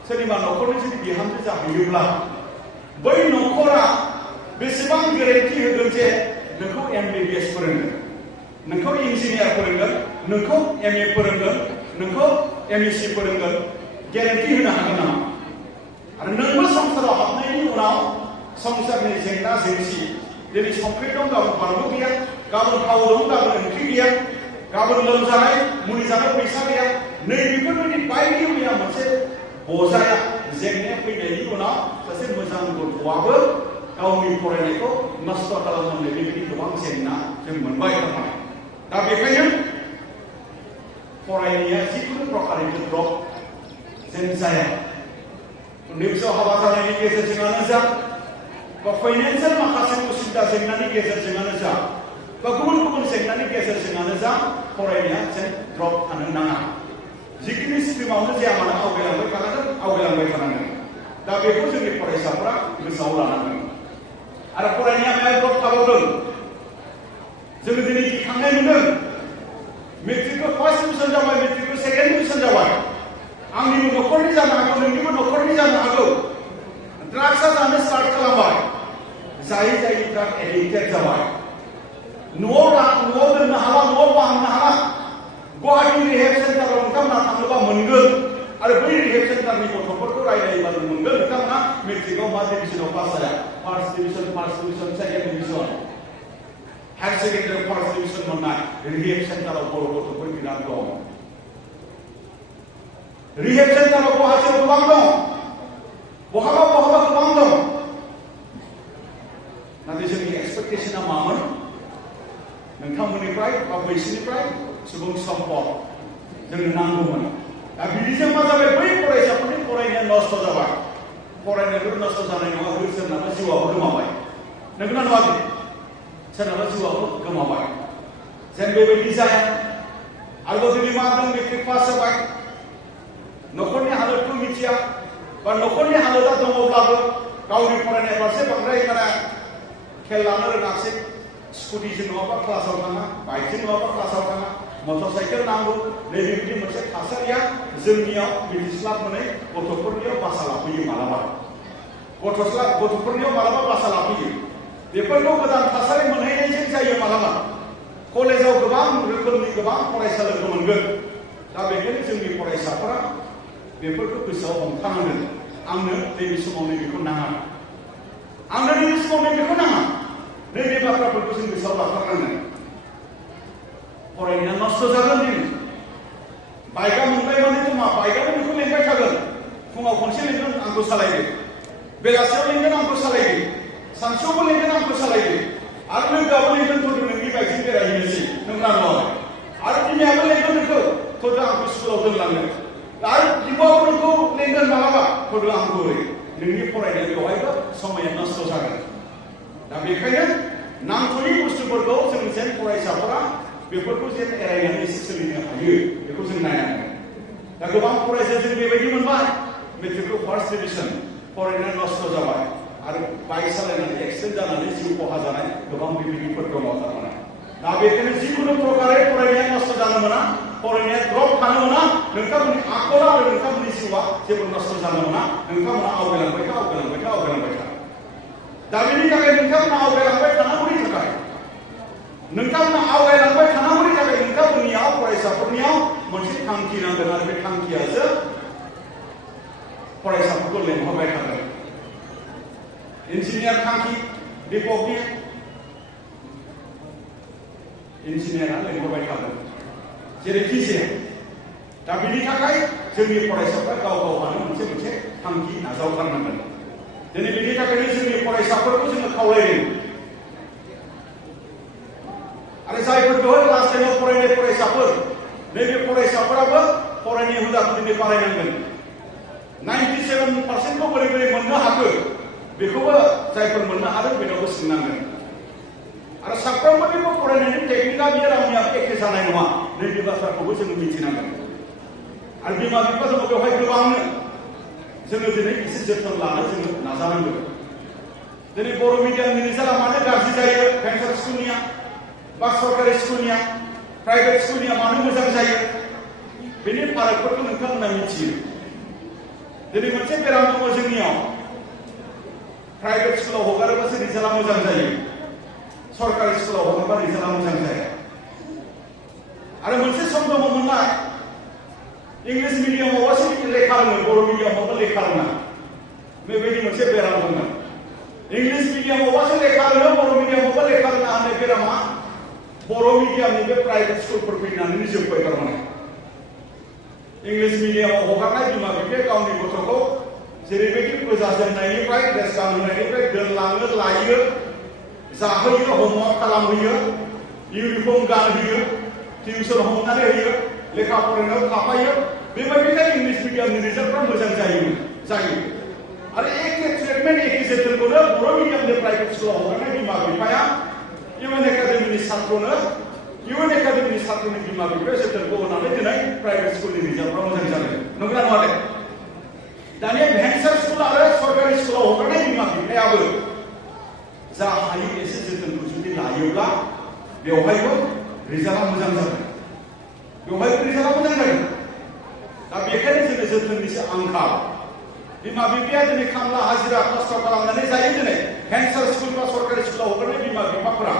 सोरनिबा न'खरनि जुदि बिहामजो जाहैयोब्ला बै न'खरा बेसेबां गेरेन्टि होगोन जे नोंखौ MBBS फोरोंगोन नोंखौ इन्जिनियार फोरोंगोन नोंखौ MA फोरोंगोन नोंखौ MEC फोरोंगोन गेरेन्टि होनो हागोन नामा आरो नोंबो संसाराव हाबनायनि उनाव संसारनि जेंना जेंसि दिनै संख्रि दं गाबोन बानलु गैया गाबोन थाव दं गाबोन ओंख्रि गैया गाबोन लोमजानाय मुलि जानो फैसा गैया नै बेफोरबायदि बायदि मैया मोनसे बजाया जेंनाया फैनायनि उनाव सासे मोजां गथ'आबो गावनि फरायनायखौ नस्थ' खालामनानै बेबायदि गोबां जेंना जों मोनबाय थाबाय दा बेखायनो फरायनाया जिखुनु प्रकारै ड्रप जेन जाया उन्दै बैसोआव हाबा जानायनि गेजेरजोंआनो जा बा फाइनान्सियेल माखासे उसुबिदा जेंनानि गेजेरजोंआनो जा बा गुबुन गुबुन जेंनानि गेजेरजोंआनो जा फरायनाया जेन ड्रप थानो नाङा जिखुनु स्ट्रिमावनो जाया मानो आवगायलांबाय थानांगोन दा बेखौ जोंनि फरायसाफोरा गोसोआव लानांगोन आरो फरायनाया माया ड्रप थाबावदों जोङो दिनै गिखांनाय मोनदों मेट्रिकखौ फार्स्ट डिभिजन जाबाय मेट्रिकखौ सेकेन्ड डिभिजन जाबाय आंनिबो न'खरनि जानो हागौ नोंनिबो न'खरनि जानो हागौ ड्राग्सआ जानो स्टार्ट खालामबाय जायै जायै ड्राग एडिक्टेड जाबाय न'आव दोननो हाला न'आव बाहायनो हाला गुवाहाटी रिहेब सेन्टाराव नोंथांमोना थाङोबा मोनगोन आरो बै रिहेब सेन्टारनि गथ'फोरखौ रायलायोबानो मोनगोन नोंथांमोना मेट्रिकआव मा डिभिजनाव पास जाया first division second division higher सेकेन्डारियाव फार्स्ट डिभिजन मोननाय रिहेब सेन्टाराव बर' गथ'फोर बिराद दं रिहेब सेन्टाराव गुवाहाटीयाव गोबां दं बहाबा गोबां दं नाथाय जोंनि एक्सपेक्टेशना मामोन नोंथांमोननिफ्राय बा बैसोनिफ्राय सुबुं सम्पद जोंनो नांगौमोन दा बिदिजों मा जाबाय बै फरायसाफोरनि फरायनाया नस्थ' जाबाय फरायनायफोर नस्थ' जानाय नङा सोरनाबा जिउआबो गोमाबाय नंगौना नङा सोरनाबा जिउआबो गोमाबाय जेन बेबायदि जाया आरोबाव दिनै मा दं मेट्रिक पास जाबाय न'खरनि हालोदखौ मिथिया बा न'खरनि हालोदा दङब्लाबो गावनि फरायनाय फारसे बांद्राय खेल लानो रोङासै स्कुटिजों नङाबा क्लासाव थाङा बाइकजों नङाबा क्लासाव थाङा मटरसाइकेल नांगौ नैबेबायदि मोनसे थासारिया जोंनियाव मिथिस्लाबनानै गथ'फोरनियाव बासा लाफैयो मालाबा गथ'फोरनियाव मालाबा बासा लाफैयो बेफोरखौ गोदान थासारि मोनहैनायजों जायो मालाबा कलेजाव गोबां रोखोमनि गोबां फरायसालिफोर मोनगोन दा बेखायनो जोंनि फरायसाफोरा बेफोरखौ गोसोआव हमथानांगोन आंनो नैबे समाव नैबेखौ नाङा आंनो नैबे समाव नैबेखौ नाङा नैबे बाथ्राफोरखौ जों गोसोआव लाथारनांगोन फरायनाया नस्थ' जागोन दिनै बाइकआ मोनबाय माने मा बाइकआबो बेखौ लेंबाय थागोन फुङाव खनसे लेंगोन आंखौ सालायदो बेलासियाव लेंगोन आंखौ सालायदो सानसुआवबो लेंगोन आंखौ सालायदो आरो लोगोआबो लेंगोन थ'दो नोंनि बाइकजों बेरायहैनोसै नोंना नङा आरो दिनैयाबो लेंगोन नोंखौ थ'दो आंखौ स्कुलाव दोनलांनो आरो दिबाबो नोंखौ लेंगोन मालाबा थ'दो आंखौ ओरै नोंनि फरायनाया बेवहायबो समाया नस्थ' जागोन दा बेखायनो नांगौनि बुस्थुफोरखौ जों जेन फरायसाफोरा बेफोरखौ जेन एरायनानै एसे सोलिनो हायो बेखौ जों नायनांगोन दा गोबां फरायसा जों बेबायदि मोनबाय मेट्रिकखौ फार्स्ट डिभिजन फरायनाया नस्थ' जाबाय आरो बाइक सालायनानै एक्सिडेन्ट जानानै जिउ खहा जानाय गोबां बेबायदिफोर दङ थारमाने दा बेखायनो जिखुनु प्रकारै फरायनाया नस्थ' जानो मोना फरायनाया द्रप थानो मोना नोंथांमोननि आखला आरो नोंथांमोननि जिउआ जेबो नस्थ' जानो मोना नोंथांमोना आवगायलांबाय था दा बेनि थाखाय नोंथांमोना आवगायलांबाय थानांगौनि थाखाय नोंथांमोननियाव फरायसाफोरनियाव मोनसे थांखि नांगोन आरो बे थांखियासो फरायसाफोरखौ लेंहरबाय थागोन इन्जिनियार थांखि दिपकनि इन्जिनियारा लेंहरबाय थागोन जेरैखि जाया दा बेनि थाखाय जोंनि फरायसाफ्रा गाव गावहानो मोनसे थांखि नाजावथारनांगोन दिनै बेनि थाखायनो जोंनि फरायसाफोरखौ जोङो खावलायदों आरो जायफोर बेवहाय क्लास 10 आव फरायनाय फरायसाफोर नैबे फरायसाफोराबो फरायनाय हुदाखौ दिनै बारायनांगोन 97% खौ बोरै मोननो हाखो बेखौबो जायफोर मोननो हादों बेनावबो सोंनांगोन आरो साफ्रोमबोनिबो फरायनायनि टेकनिकआ बियो रावनियाबो एखे जानाय नङा नैबे बाथ्राखौबो जोङो मिथिनांगोन आरो बिमा बिफा दङ बेवहाय गोबांनो जोङो दिनै एसे जोथोन लानो जोङो नाजानांगोन दिनै बर' मिडियामनि रिजाल्टआ मानो गाज्रि जायो भेन्सार स्कुलनिया बा सरकारि स्कुलनिया प्राइभेट स्कुलनिया मानो मोजां जायो बेनि फारागफोरखौ नोंथांमोना मिथियो दिनै मोनसे बेराम दङ जोंनियाव प्राइभेट स्कुलाव हगारोबासो रिजाल्टआ मोजां जायो सरकारि स्कुलाव हगारबा रिजाल्टआ मोजां जाया आरो मोनसे सम दङमोनना इंलिश मिडियामावबासो लेखा रोङो बर' मिडियामावबो लेखा रोङा बेबायदि मोनसे बेराम दंमोन इंलिश मिडियामावबासो लेखा रोङो बर' मिडियामावबो लेखा रोङा होननाय बेरामा बर' मिडियामनि बे प्राइभेट स्कुलफोर फैनानै जोब्बाय थारमाने इंलिश मिडियामाव हगारनाय बिमा बिफाया गावनि गथ'खौ जेरैबायदि गोजाजेननायनिफ्राय ड्रेस गानहोनायनिफ्राय दोनलाङो लायो जाहोयो हमवर्क खालामहोयो इउनिफर्म गानहोयो टिउसन हमनानै होयो लेखा फरायनायाव थाफायो बेबायदिखाय इंलिश मिडियामनि रिजाल्टफ्रा मोजां जायो आरो एखे ट्रिटमेन्ट एखे जोथोनखौनो बर' मिडियामनि प्राइभेट स्कुलाव हगारनाय बिमा बिफाया इउएन एकाडेमिनि सात्रनि बिमा बिफाया जोथोनखौ होनानै दिनै प्राइभेट स्कुलनि रिजाल्टफ्रा मोजां जादों नंगौना नङा दे दानिया भेन्सार स्कुल आरो सरकारि स्कुलाव हगारनाय बिमा बिफायाबो जा हायो एसे जोथोनखौ जुदि लायोब्ला बेवहायबो रिजाल्टआ मोजां जागोन दा बेखायनो जोङो जोथोननिसो आंखाल बिमा बिफाया दिनै खामला हाजिरा खस्थ' खालामनानै जायो दिनै भेन्सार स्कुल बा सरकारि स्कुलाव हगारनाय बिमा बिफाफोरा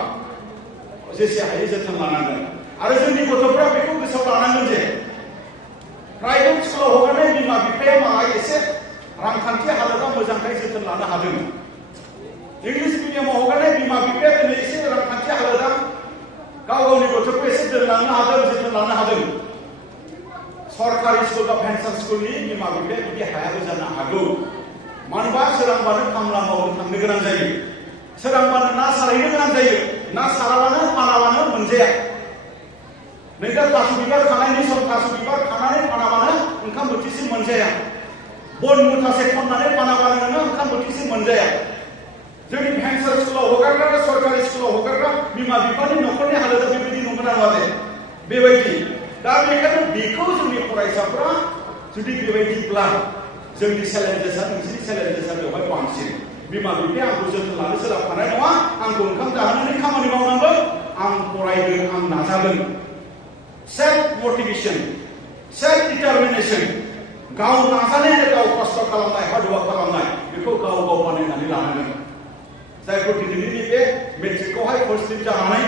जेसे हायो जोथोन लानांगोन आरो जोंनि गथ'फोरा बेखौ गोसोआव लानांगोन जे प्राइभेट स्कुलाव हगारनाय बिमा बिफाया मालाय एसे रांखान्थि हालोदा मोजांखाय जोथोन लानो हादों इंलिश मिडियामाव हगारनाय बिमा बिफाया दिनै एसे रांखान्थि हालोदा गावनि गथ'खौ एसे दोनलांनो हादों जोथोन लानो हादों सरकारि स्कुल बा भेन्सार स्कुलनि बिमा बिफाया बिदि हायाबो जानो हागौ मानोबा सोरांबानो खामला मावनो थांनो गोनां जायो सोरांबानो ना सारहैनो गोनां जायो ना साराबानो फानाबानो मोनजाया नै दा थास' बिबार खानायनि सम थास' बिबार खानानै फानाबानो ओंखाम बोथिसे मोनजाया बन मुथासे खननानै फानाबानो नोङो ओंखाम बोथिसे मोनजाया जोंनि भेन्सार स्कुलाव हगारग्रा सरकारि स्कुलाव हगारग्रा बिमा बिफानि न'खरनि हालोदा बेबायदि नंगौना नङा दे बेबायदि दा बेखायनो बेखौ जोंनि फरायसाफोरा जुदि बेबायदिब्ला जोंनि चेलेन्जेसआ नोंसिनि चेलेन्जेसआ बेवहाय बांसिन बिमा बिफाया आंखौ जोथोन लानो सोलाबखानाय नङा आंखौ ओंखाम जाहोनानै खामानि मावनांगोन आं फरायगोन आं नाजागोन self motivation, self determination, गाव नाजानाय गाव खस्थ' खालामनाय हार्ड वर्क खालामनाय बेखौ गाव गाव बानायनानै लानांगोन जायखौ दिनैनि बे मेट्रिकखौहाय फार्स्ट डिप जानानै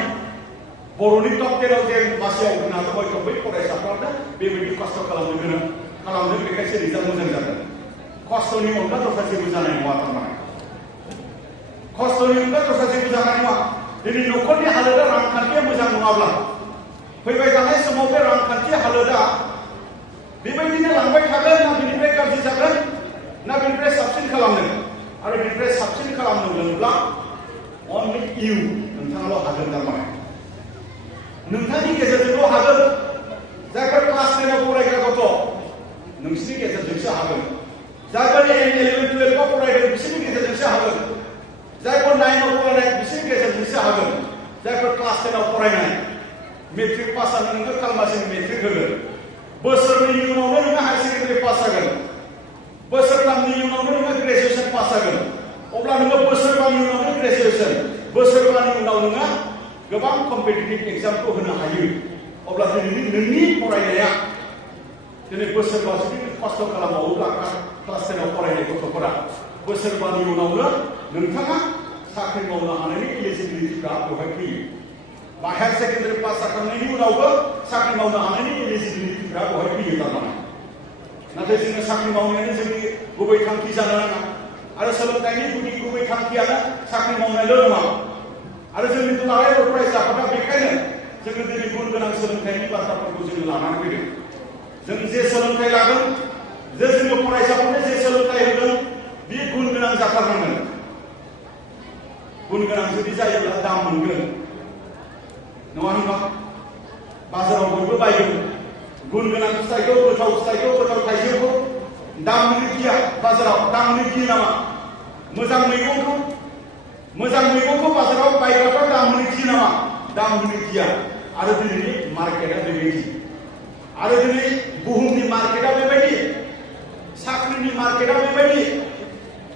बर'नि टप 10 जे मासियाव होनानै हयथ' बै फरायसाफ्रानो बेबायदि खस्थ' खालामदों बेखायसो रिजाल्ट मोजां जादों खस्थ'नि अनगा दस्रा जेबो जानाय नङा थारमाने खस्थ'नि अनगा दस्रा जेबो जानाय नङा दिनै न'खरनि हालोदा रांखान्थिया मोजां नङाब्ला फैबाय थानाय समाव बे रांखान्थि हालोदा बेबायदिनो लांबाय थागोन ना बेनिफ्राय गाज्रि जागोन ना बेनिफ्राय साबसिन खालामगोन आरो बेनिफ्राय साबसिन खालामनोब्ला only you नोंथाङाल' हागोन थारमाने नोंथांनि गेजेरजोंल' हागोन जायफोर क्लास 10 फरायग्रा गथ' नोंसिनि गेजेरजोंसो हागोन जायफोर 11 12 फरायदों बिसोरनि गेजेरजोंसो हागोन जायफोर 9 फरायनाय बिसोरनि गेजेरजोंसो हागोन जायफोर क्लास 10 फरायनाय मेट्रिक पास जानो नोङो खालमासिम मेट्रिक होगोन बोसोरनि उनावनो नोङो हायार सेकेन्डारि पास जागोन बोसोरथामनि उनावनो नोङो ग्रेजुएसन पास जागोन अब्ला नोङो बोसोरबानि उनावनो ग्रेजुएसन बोसोरबानि उनाव नोङो गोबां कम्पिटिटिभ एग्जामखौ होनो हायो अब्ला दिनै नोंनि फरायनाया दिनै बोसोरबा जुदि खस्थ' खालामबावोब्ला क्लास 10 फरायनाय गथ'फोरा बोसोरबानि उनावनो नोंथाङा साख्रि मावनो हानायनि एलिजिबिलिटिफ्रा बेवहाय फैयो बा हायार सेकेन्डारि पास जाखांनायनि उनावबो साख्रि मावनो हानायनि एलिजिबिलिटिफ्रा बेवहाय फैयो थारमाने नाथाय जोङो साख्रि मावनायानो जोंनि गुबै थांखि जानो नाङा आरो सोलोंथाइनि गुबै थांखियानो साख्रि मावनायल' नङा आरो जोंनि दुलाराय फरायसाफोरा बेखायनो जोङो दिनै गुन गोनां सोलोंथाइनि बाथ्राफोरखौ जोङो लानानै फैदों जों जे सोलोंथाइ लागोन जे जोङो फरायसाफोरनो जे सोलोंथाइ होगोन बे गुन गोनां जाथारनांगोन गुन गोनां जुदि जायोब्ला दाम मोनगोन नङा होनबा बाजाराव बयबो बायगोन गुन गोनां फिथाइखौ गोथाव थाइजौखौ दाम मोननो गिया बाजाराव दाम मोननो गियो नामा मोजां मैगंखौ बाजाराव बायग्राफ्रा दाम मोननो गियो नामा दाम मोननो गिया आरो दिनैनि मार्केटआ बेबायदि आरो दिनै बुहुमनि मार्केटआ बेबायदि साख्रिनि मार्केटआ बेबायदि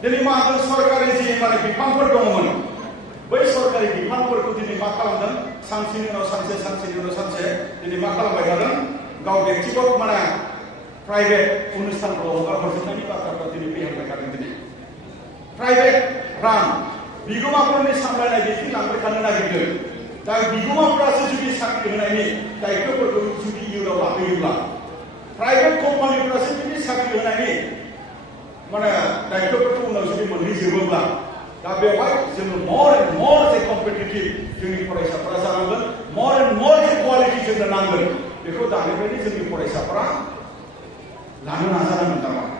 दिनै मा होनो सरकारि जे माने बिफानफोर दङमोन बै सरकारि बिफानफोरखौ दिनै मा खालामदों सानसेनि उनाव सानसे दिनै मा खालामबाय थादों गाव व्यक्तिगत माने प्राइभेट अनुष्ठानफोराव हगार हरजोबनायनि बाथ्राफ्रा दिनै फैहांबाय थादों दिनै प्राइभेट रान बिगोमाफोरनि सामलायनाय बिथिं लांबाय थानो नागिरदों दा बिगोमाफोरासो जुदि साख्रि होनायनि दायित्वफोरखौ जुदि इयुनाव लाबोयोब्ला प्राइभेट कम्पानिफोरासो जुदि साख्रि होनायनि माने दायित्वफोरखौ उनाव जुदि मोनहैजोबोब्ला दा बेवहाय जोङो more and more जे कम्पिटिटिभ जोंनि फरायसाफोरा जानांगोन more and more जे क्वालिटि जोंनो नांगोन बेखौ दानिफ्रायनो जोंनि फरायसाफोरा लानो नाजानांगोन थारमाने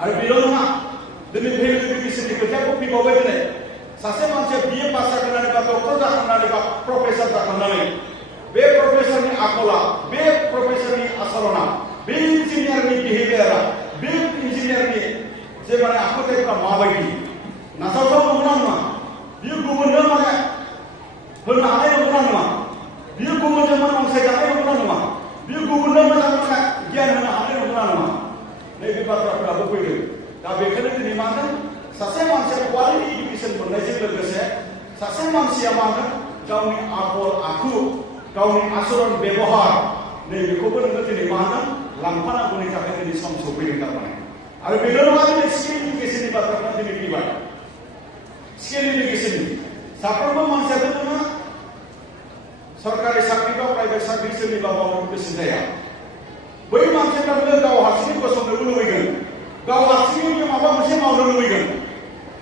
आरो बेल' नङा दिनै भेलु इडुकेसननि खोथाखौ फैबावबाय दिनै सासे मानसिया BA पास जाखांनानै बा डक्टर जाखांनानै बा प्रफेसार जाखांनानै बे प्रफेसारनि आखला बे प्रफेसारनि आचरणा बे इन्जिनियारनि बिहेभियारा बे इन्जिनियारनि जे माने आखुथायफ्रा माबायदि नाजावथाव नंगौना नङा बियो गुबुननो माने होनो हानाय नंगौना नङा बियो गुबुनजों अनसायजानाय नंगौना नङा बियो गुबुननो मोजां मोजां गियान होनो हानाय नंगौना नङा नैबे बाथ्राफोराबो फैदों दा बेखायनो दिनै मा होनदों सासे मानसिया क्वालिटि इडुकेसन मोननायजों लोगोसे सासे मानसिया मा होनदों गावनि आखल आखु गावनि आचरण बेबहार नैबेखौबो नोङो दिनै मा होनदों लांफानांगौनि थाखाय दिनै सम सफैदों थारमाने आरो बेल' नङा दिनै स्किल इडुकेसननि बाथ्राफ्रा दिनै फैबाय स्किल इडुकेसननि साफ्रोमबो मानसियाथ' नोङो सरकारि साख्रि बा प्राइभेट साख्रि सोरनिबा मावनो गोसो जाया बै मानसिफ्रा नोङो गाव हारसिङै गसंनोबो लुबैगोन गाव हारसिङै माबा मोनसे मावनो लुबैगोन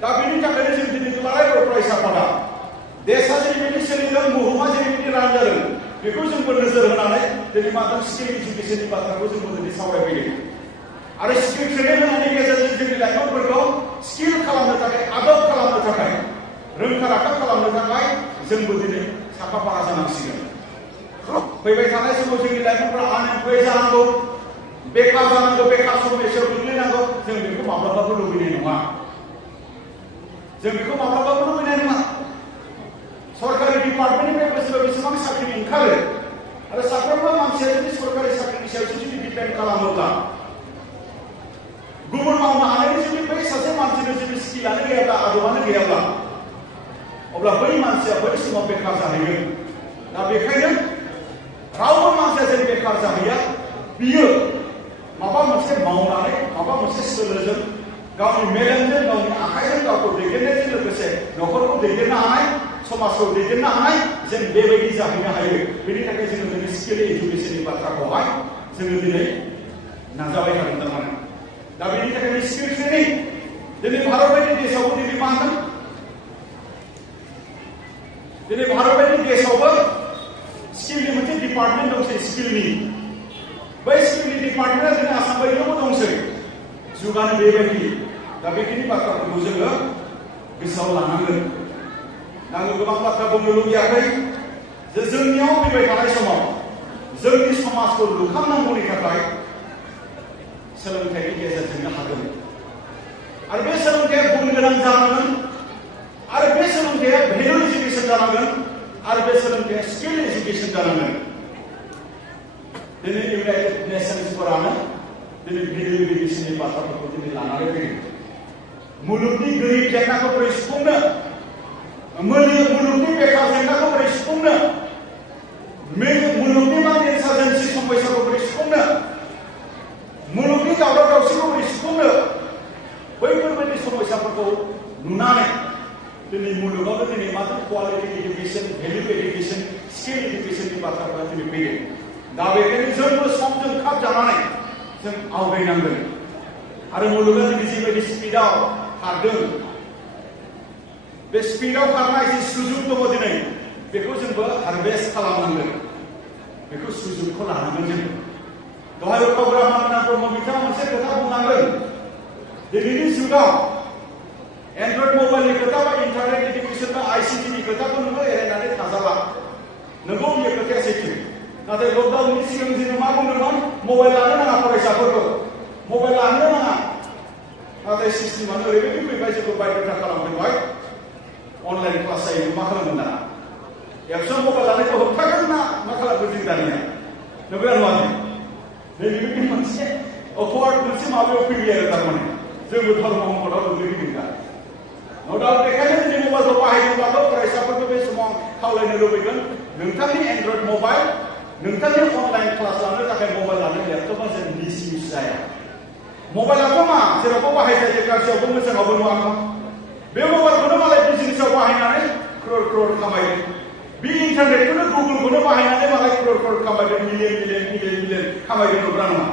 दा बेनि थाखायनो जों दिनै दुलाराय फरायसाफोरा देशा जेरैबायदि सोलिदों बुहुमा जेरैबायदि रानजादों बेखौ जोंबो नोजोर होनानै दिनै मा होनदों स्किल इडुकेसननि बाथ्राखौ जोंबो दिनै सावरायफैदों आरो स्किल ट्रेनिं होनायनि गेजेरजों जोंनि लाइमोनफोरखौ स्किल खालामनो थाखाय आदब खालामनो थाखाय रोंखा राखा खालामनो थाखाय जोंबो दिनै साखाफारा जानांसिगोन फैबाय थानाय समाव जोंनि लाइमोनफोरा आनएमप्लय जानांगौ बेकार जानांगौ बेकार समस्यायाव गोग्लैनांगौ जों बेखौ माब्लाबाबो लुबैनाय नङा सरकारि डिपार्टमेन्टनिफ्राय बेसेबां साख्रि ओंखारो आरो साफ्रोमबो मानसिया जुदि सरकारि साख्रिनि सायावसो जुदि डिपेन्ड खालामोब्ला गुबुन मावनो हानायनि जुदि बै सासे मानसिनो जुदि स्किलानो गैयाब्ला आदबानो गैयाब्ला अब्ला बै मानसिया बै समाव बेकार जाहैगोन दा बेखायनो रावबो मानसिया जों बेकार जाहैया बियो माबा मोनसे मावनानै माबा मोनसे सोलोजों गावनि मेलेमजों गावनि आखाइजों गावखौ दैदेननायजों लोगोसे न'खरखौ दैदेननो हानाय समाजखौ दैदेननो हानाय जों बेबायदि जाहैनो हायो बेनि थाखाय जोङो दिनै स्किल एजुकेशननि बाथ्राखौहाय जोङो दिनै नाजाबाय थादों थारमाने दा बेनि थाखायनो स्किल ट्रेनिं दिनै भारत बायदि देशआवबो दिनै मा होनदों दिनै भारत बायदि देशआवबो स्किलनि मोनसे डिपार्टमेन्ट दंसै स्किलनि बै स्किलनि डिपार्टमेन्टआ दिनै आसाम बायदियावबो दंसै जुगानो बेबायदि दा बेखिनि बाथ्राफोरखौ जोङो गोसोआव लानांगोन आङो गोबां बाथ्रा बुंनो लुबैयाखै जे जोंनियाव फैबाय थानाय समाव जोंनि समाजखौ लुखांनांगौनि थाखाय सोलोंथाइनि गेजेरजोंनो हागोन आरो बे सोलोंथाइया गुन गोनां जानांगोन आरो बे सोलोंथाइया भेलु एजुकेशन जानांगोन आरो बे सोलोंथाइया स्किल एजुकेशन जानांगोन दिनै इउनाइटेड नेशन्सफोरानो दिनै भेलु एजुकेशननि बाथ्राफोरखौ दिनै लानानै फैदों मुलुगनि गोरिब जेंनाखौ बोरै सुफुंनो मुलुगनि बेकार जेंनाखौ बोरै सुफुंनो मुलुगनि इमारजेन्सि समस्याखौ बोरै सुफुंनो मुलुगनि दावराव दावसिखौ बोरै सुफुंनो बैफोरबायदि समस्याफोरखौ नुनानै दिनै मुलुगावनो दिनै माथो क्वालिटि एजुकेशन भेलु एजुकेशन स्किल एजुकेशननि बाथ्राफोरा दिनै फैदों दा बेखायनो जोंबो समजों खाब जानानै जों आवगायनांगोन आरो मुलुगा दिनै जिबायदि स्पिडआव खारदों बे स्पिडआव खारनाय जि सुजुग दङ दिनै बेखौ जोंबो हारभेस्ट खालामनांगोन बेखौ सुजुगखौ लानांगोन जों दहाय प्रग्राम मानना ब्रह्म बिथाङा मोनसे खोथा बुंनांगोन दिनैनि जुगाव एन्ड्रइड मबाइलनि खोथा बा इन्टारनेट एजुकेशन बा आईसीटीनि खोथाखौ नोङो एरायनानै थाजाला नोंगौ बियो खोथाया सैथो नाथाय लकडाउननि सिगां जोङो मा बुंदोंमोन मबाइल लानो नाङा फरायसाफोरखौ मबाइल लानो नाङा नाथाय सिस्टेमानो ओरैबायदि फैबाय जोंखौ बायध'था खालामदोंबाय अनलाइन क्लास जायो मा खालामगोन दाना एबसुं मबाइल लानायखौ होबथागोन ना मा खालामगोन जों दानिया नंगौना नङा नैबेबायदि मोनसे अकवार्ड मोनसे माबायाव फैयो आरो थारमाने जोंबो धर्म सम्पदाव गोग्लैफैदों दा न'डाउट बेखायनो दिनै मबाइलखौ बाहायदोंब्लाबो फरायसाफोरखौ बे समाव खावलायनो लुबैगोन नोंथांनि एन्ड्रइड मबाइल नोंथांनि अनलाइन क्लास लानो थाखाय मबाइल लानो लेपटपा जों मिसइउज जाया मबाइलाथ' मा जेरावबो बाहायजायो गाज्रियावबो मोजाङावबो नङा बे मबाइलखौनो मालाय बिजनेसाव बाहायनानै क्रर क्रर खामायदों बे इन्टारनेटखौनो गुगोलखौनो बाहायनानै मालाय क्रर क्रर खामायदों मिलियन खामायदों नंगौना नङा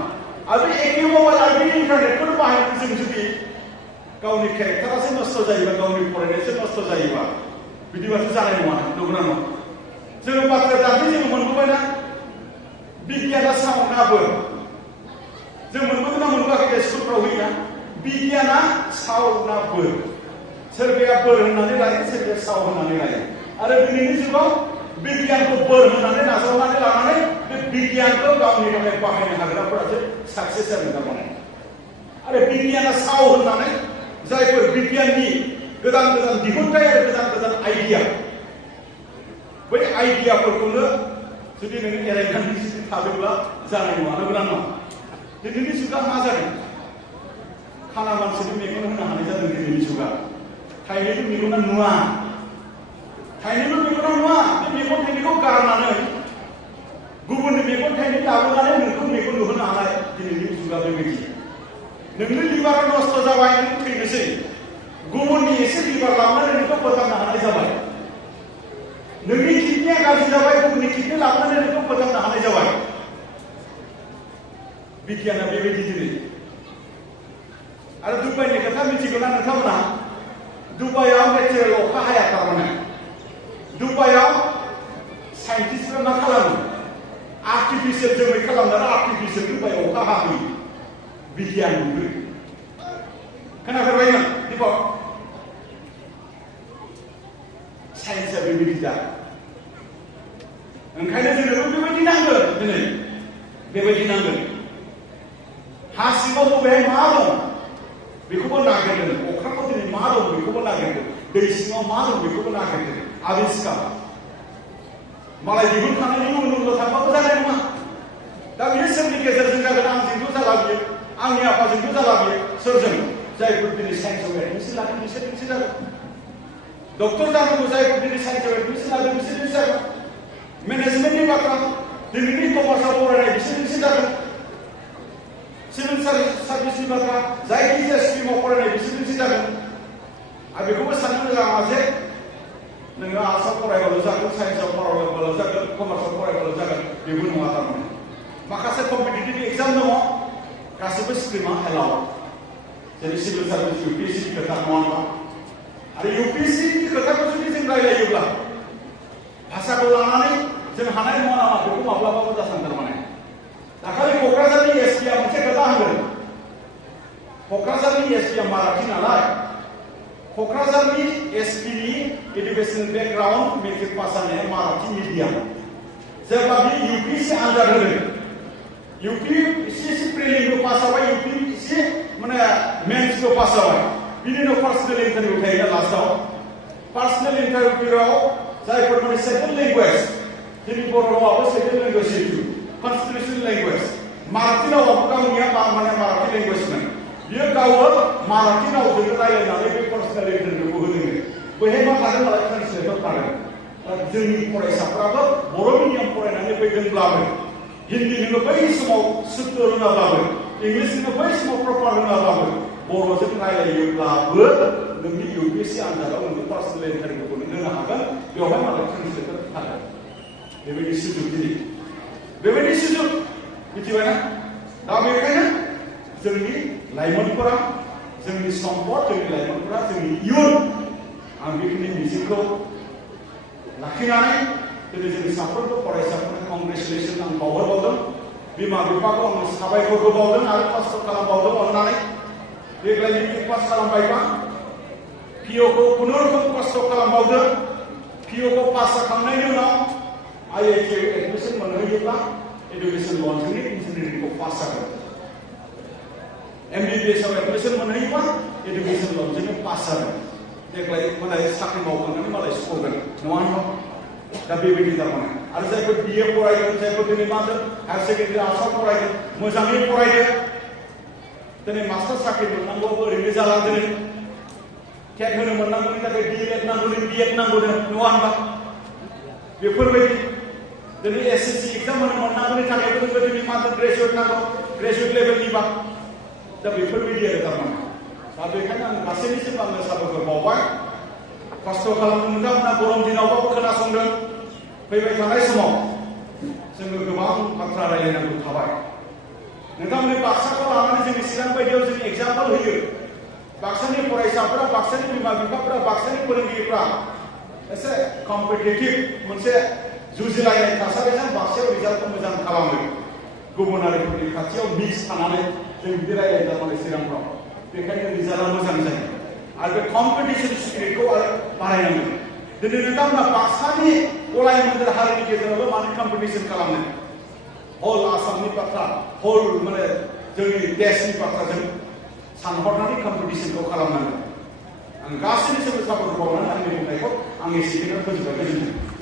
आरो बे एखे मबाइल आरो बे इन्टारनेटखौनो बाहायनानै जों जुदि गावनि केरेक्टारासो नस्थ' जायोबा गावनि फरायनायासो नस्थ' जायोबा बिदिबाथ' जानाय नङा नंगौना नङा जोङो बाथ्रा दाख्लै जोङो मोनबोबायना बिगियाना सावना बोर जों मोनबोदों ना मोनबोआखै स्कुलफ्राव होयोना बिगियाना सावना बोर सोरबाया बोर होननानै लायो सोरबाया साव होननानै लायो आरो दिनैनि जुगाव बिगियानखौ बोर होननानै नाजावनानै लानानै बे बिगियानखौ गावनि थाखाय बाहायनो हाग्राफोरासो साक्सेस जादों थारमाने आरो बिगियाना साव होननानै जायफोर बिगियाननि गोदान गोदान दिहुनथाय आरो गोदान गोदान आइडिया बै आइडियाफोरखौनो जुदि नोङो एरायनानै जुदि थादोंब्ला जानाय नङा नंगौना नङा दिनैनि जुगा मा जादों खाना मानसिनि मेगन होनो हानाय जादों दिनैनि जुगा थाइनैबो मेगना नुवा थाइनैबो मेगना नुवा बे मेगन थाइनैखौ गारनानै गुबुननि मेगन थाइनै लाबोनानै नोंखौ मेगन नुहोनो हानाय दिनैनि जुगा बेबायदि नोंनि लिभारा नस्थ' जाबाय नों थैनोसै गुबुननि एसे लिभार लाबोनानै नोंखौ फोथांनो हानाय जाबाय नोंनि किडनिया गाज्रि जाबाय गुबुननि किडनि लाबोनानै नोंखौ फोथांनो हानाय जाबाय बिगियाना बेबायदि दिनै आरो दुबाइनि खोथा मिथिगौ ना नोंथांमोना दुबाइयाव नेचारेल अखा हाया थारमाने दुबाइयाव साइन्टिस्टफोरा मा खालामो आर्टिफिशियेल जोमै खालामनानै आर्टिफिशियेल दुबाइयाव अखा हाहोयो बिगियाननिबो खोनाफेरबायमोन दीपक साइन्सआ बेबायदि दा ओंखायनो जोंनोबो बेबायदि नांगोन दिनै बेबायदि नांगोन हा सिङाव बबेहाय मा दं बेखौबो नागिरगोन अख्राङाव दिनै मा दं बेखौबो नागिरगोन दै सिङाव मा दं बेखौबो नागिरगोन आबिष्कार मालाय दिहुनखांनायनि उनल' थांबाबो जानाय नङा दा बेयो सोरनि गेजेरजों जागोन आंजोंथ' जाला बियो आंनि आफाजोंथ' जाला बियो सोरजों जायफोर दिनै साइन्सआव एडमिसन लादों बिसोरजोंसो जागोन डक्टर जानांगौ जायफोर दिनै साइन्सआव एडमिसन लादों बिसोरजोंसो जागोन मेनेजमेन्टनि बाथ्रा दिनैनि कमार्सआव फरायनाय बिसोरनिसो जागोन सिभिल सार्भिसनि बाथ्रा जायखिजाया स्ट्रिमाव फरायनाय बिसोरनिसो जागोन आरो बेखौबो साननो मोजां जे नोङो आर्ट्सआव फरायबाल' जागोन साइन्सआव फरायबाल' जागोन कमार्सआव फरायबाल' जागोन बेबो नङा थारमाने माखासे कम्पिटिटिभ एग्जाम दङ गासैबो स्ट्रिमा एलाउ जेरै सिभिल सार्भिस UPSC नि खोथा नङा होनबा आरो UPSC नि खोथाखौ जुदि जों रायलायोब्ला भाषाखौ लानानै जों हानाय नङा नामा बेखौ माब्लाबाबो जासान थारमाने दाखालि क'क्राझारनि SP आ मोनसे खोथा होनदों क'क्राझारनि SP आ माराठी नालाय क'क्राझारनि SP नि एडुकेसन बेकग्राउन्ड मेट्रिक पास जानाया माराठी मिडियाम जेब्ला बे UPSC आनजाद होदों UPSC प्रिलिमखौ पास जाबाय UPSC माने मेन्सखौ पास जाबाय बिनि उनाव पार्सनेल इन्टारभिउ थायोना लास्टआव पार्सनेल इन्टारभिउआव जायफोर माने सेकेन्ड लेंगुवेज जोंनि बर' रावाबो सेकेन्ड लेंगुवेज जितु कन्स्टिटिउसन लेंगुवेज माराठी रावाबो गावनिया माने माराठी लेंगुवेजमोन बियो गावो माराठी रावजोंनो रायलायनानै बे पार्सनेल इन्टारभिउखौ होदों बैहाय मा थादों मालाय ट्रान्सलेटर थादों जोंनि फरायसाफ्राबो बर' मिडियाम फरायनानै फैदोंब्लाबो हिन्दी नोङो बै समाव सुद्ध रोङाब्लाबो इंलिस नोङो बै समाव प्रपार रोङाब्लाबो बर'जों रायलायोब्लाबो नोंनि UPSC आनजादाव नोंनि पार्सनेल इन्टारभिउखौ नों होनो हागोन बेवहाय मालाय ट्रान्सलेटर थागोन बेबायदि सुजुग दिनै बेबायदि सुजुग मिथिबायना दा बेखायनो जोंनि लाइमोनफोरा जोंनि सम्पद जोंनि लाइमोनफोरा जोंनि इयुन आं बेखिनि मिजिंखौ लाखिनानै दिनै जोंनि साफ्रोमबो फरायसाफोरनो कंग्रेचुलेसन आं बावहरबावदों बिमा बिफाखौ आं साबायखर होबावदों आरो खस्थ' खालामबावदों अननानै देग्लाय मेट्रिक पास खालामबायबा पिअखौ खुनुरुखुम खस्थ' खालामबावदों पिअखौ पास जाखांनायनि उनाव IIT आव एडमिसन मोनहैयोब्ला एडुकेसन लनजोंनो इन्जिनियारिंखौ पास जागोन MBBS आव एडमिसन मोनहैयोबा एडुकेसन लनजोंनो पास जागोन देग्लाय मालाय साख्रि मावखांनानै मालाय सगोन नङा होनबा दा बेबायदि थारमाने आरो जायफोर BA फरायगोन जायफोर दिनै मा होनो हायार सेकेन्डारि आर्ट्सआव फरायगोन मोजाङै फरायदो दिनै मास्टार साख्रि मोननांगौबो ओरैनो जाला दिनै टेट होनो मोननांगौनि थाखाय DELED नांगौ BEd नांगौ नङा होनबा बेफोरबायदि दिनै SSC एग्जाम होनो मोननांगौनि थाखायबो जोङो दिनै मा होनो ग्रेजुवेट नांगौ ग्रेजुवेट लेभेलनिबा दा बेफोरबायदि आरो थारमाने दा बेखायनो आं गासैनिसिम आङो साबायखर बावबाय खस्थ' खालामनो नोंथांमोना गरम दिनावबाबो खोनासंदों फैबाय थानाय समाव जोङो गोबां बाथ्रा रायलायनांगौ थाबाय नोंथांमोननि बाक्साखौ लानानै जोंनि चिरां बायदियाव जों एग्जाम्पल होयो बाक्सानि फरायसाफोरा बाक्सानि बिमा बिफाफोरा बाक्सानि फोरोंगिरिफ्रा एसे कम्पिटिटिभ मोनसे जुजिलायनाय थासारिजों बाक्सायाव रिजाल्टखौ मोजां खालामो गुबुनारिफोरनि खाथियाव मिक्स थानानै जों बिदि रायलायदों माने चिरांफ्राव बेखायनो रिजाल्टआ मोजां जायो आरो बे कम्पिटिसन स्पिरिटखौ आरो बारायनांगोन दिनै नोंथांमोना बाक्सानि गलाय मोन्देर हारिनि गेजेरावल' माने कम्पिटिसन खालामनो हल आसामनि बाथ्रा हल माने जोंनि देशनि बाथ्राजों सानहरनानै कम्पिटिसनखौ खालामनांगोन आं गासैनिसिमबो साबायखर बावनानै आंनि बुंनायखौ आं एसेखौनो फोजोबबाय गोजोन्थों